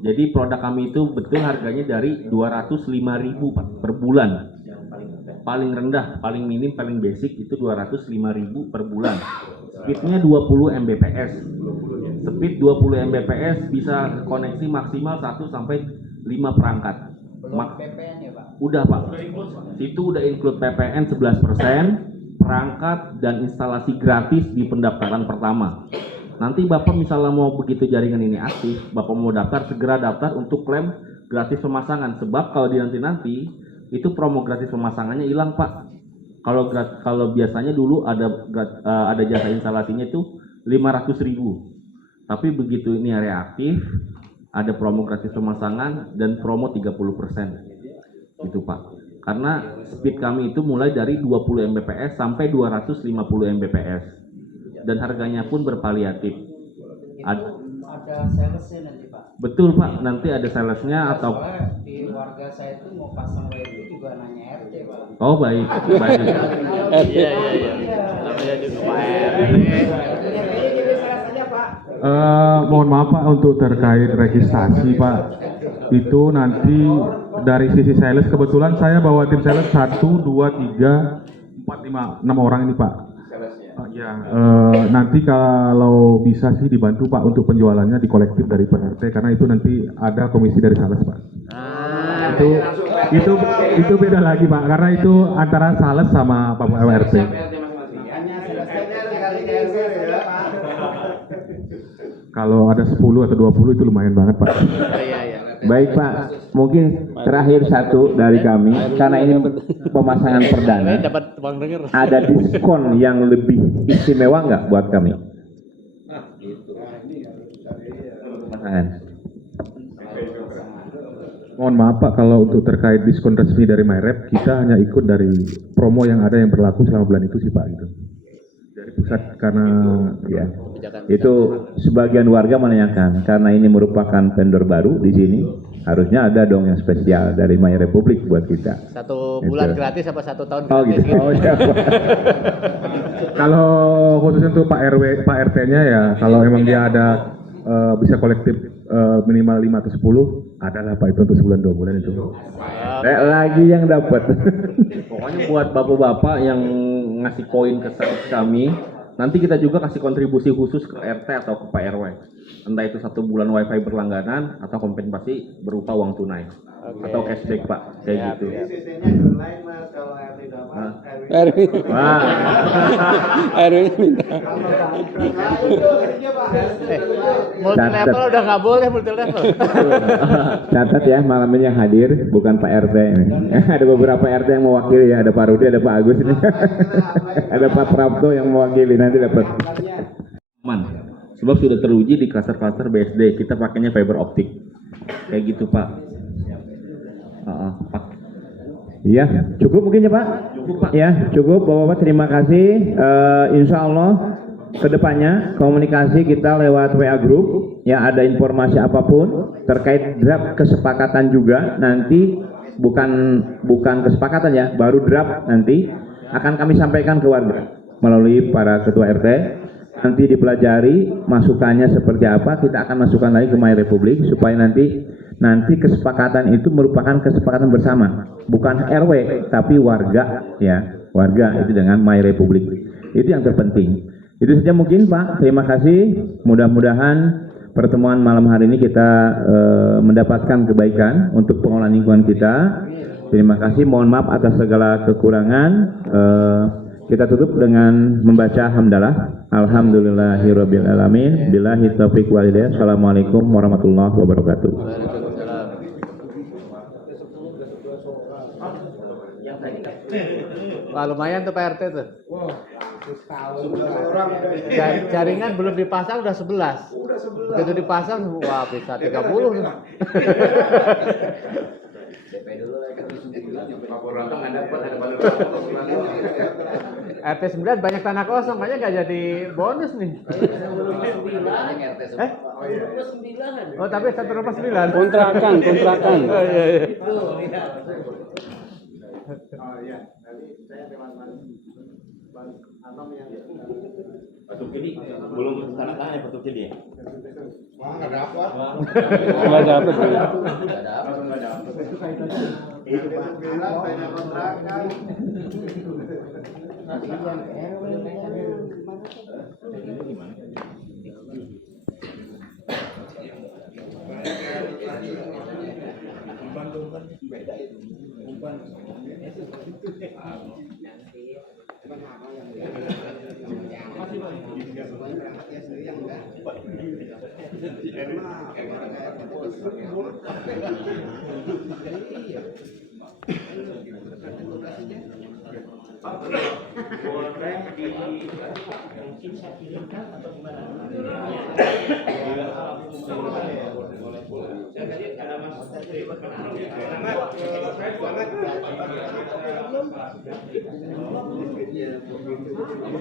Jadi produk kami itu betul harganya dari 205.000 Pak per bulan. Paling rendah, paling minim, paling basic itu 205.000 per bulan. Speednya 20 Mbps. Speed 20 Mbps bisa koneksi maksimal 1 sampai 5 perangkat. PPN ya Pak? Udah Pak. Itu udah include PPN 11%, perangkat dan instalasi gratis di pendaftaran pertama. Nanti Bapak misalnya mau begitu jaringan ini aktif, Bapak mau daftar, segera daftar untuk klaim gratis pemasangan. Sebab kalau di nanti itu promo gratis pemasangannya hilang Pak. Kalau biasanya dulu ada jasa instalasinya itu 500.000. Tapi begitu ini reaktif, ada promo gratis pemasangan dan promo 30%. Itu Pak. Karena speed kami itu mulai dari 20 Mbps sampai 250 Mbps. Dan harganya pun bervariatif. Ada salesnya nanti Pak? Betul Pak, nanti ada salesnya atau di warga saya itu mau pasang WiFi juga nanya RT Pak. Oh baik. Iya. Namanya juga Pak Mohon maaf Pak untuk terkait registrasi Pak. Itu nanti dari sisi sales kebetulan saya bawa tim sales 1, 2, 3, 4, 5, 6 orang ini Pak. Nanti kalau bisa sih dibantu Pak untuk penjualannya di kolektif dari PRT karena itu nanti ada komisi dari sales Pak. Itu beda lagi Pak karena itu antara sales sama Pak RT. Kalau ada 10 atau 20 itu lumayan banget Pak. Baik Pak, mungkin terakhir satu dari kami karena ini pemasangan perdana. Ada diskon yang lebih istimewa nggak buat kami? Pemasangan. Mohon maaf Pak kalau untuk terkait diskon resmi dari MyRep kita hanya ikut dari promo yang ada yang berlaku selama bulan itu sih Pak gitu. Dari pusat karena ya itu sebagian warga menanyakan karena ini merupakan vendor baru di sini harusnya ada dong yang spesial dari My Republic buat kita. 1 bulan gratis apa 1 tahun gratis? Oh gitu. Oh, iya. Kalau khusus untuk Pak RW, Pak RT-nya ya kalau emang dia ada bisa kolektif minimal 5 atau 10 adalah Pak itu untuk sebulan 2 bulan itu. Lagi yang dapat. Pokoknya buat bapak-bapak yang ngasih poin ke kami nanti kita juga kasih kontribusi khusus ke RT atau ke Pak RW. Entah itu 1 bulan WiFi berlangganan atau kompensasi berupa uang tunai atau cashback Pak, kayak gitu. Multi level udah nggak boleh multi level. Catat ya, malam ini yang hadir bukan Pak RT ini. Ada beberapa RT yang mewakili ya, ada Pak Rudi, ada Pak Agus ini. Ada Pak Prapto yang mewakili, nanti dapat. Sebab sudah teruji di klaster-klaster BSD, kita pakainya fiber optik. Kayak gitu Pak. Pak. Iya, cukup mungkin ya Pak? Cukup Pak. Ya, cukup Bapak-Bapak, terima kasih. Insya Allah kedepannya komunikasi kita lewat WA Group, ya ada informasi apapun terkait draft kesepakatan juga nanti bukan kesepakatan ya, baru draft nanti akan kami sampaikan ke warga melalui para ketua RT. Nanti dipelajari masukannya seperti apa, kita akan masukkan lagi ke My Republik supaya nanti kesepakatan itu merupakan kesepakatan bersama, bukan RW tapi warga ya, warga itu dengan My Republik. Itu yang terpenting. Itu saja mungkin Pak, terima kasih. Mudah-mudahan pertemuan malam hari ini kita mendapatkan kebaikan untuk pengelolaan lingkungan kita. Terima kasih, mohon maaf atas segala kekurangan. Kita tutup dengan membaca hamdalah. Alhamdulillahirabbil alamin. Billahi taufiq wal hidayah. Assalamualaikum warahmatullahi wabarakatuh. Wah, lumayan tuh Pak RT tuh. Jaringan belum dipasang udah 11. Begitu dipasang, wah bisa 30. RT 9 banyak tanah kosong, makanya nggak jadi bonus nih. Oh tapi 1 rumah 9. Kontrakan. Oh, iya. Batu Kili belum tanda tangan ya Batu Kili ya? Nggak dapet. Itu banyak kontrakan.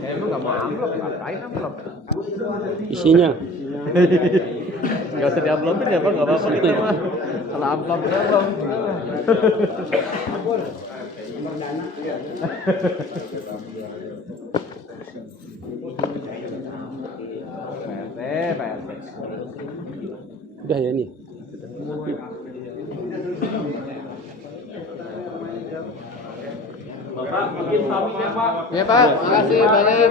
Emang nggak mau amplop, ngapain amplop? Isinya. Nggak usah diamplopin ya Pak, nggak apa-apa kita mah. Kalau amplop doang. Pak RT. Udah ya ini. Bapak, bikin pamit ya Pak. Ya Pak, makasih banyak.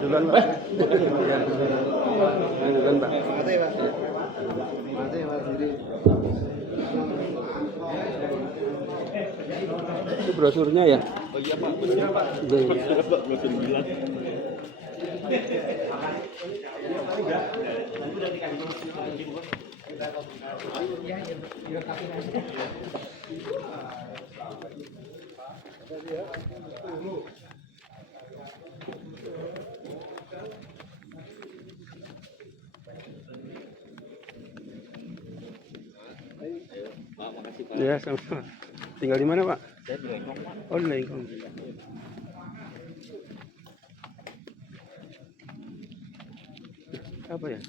Duluan Pak. Duluan Pak. Itu brosurnya ya? Oh iya Pak, brosurnya Pak. Brosur bilang. Ya, sama-sama. Tinggal di mana, Pak? Saya di Lengkong, Pak. Oh, di Lengkong. Apa ya?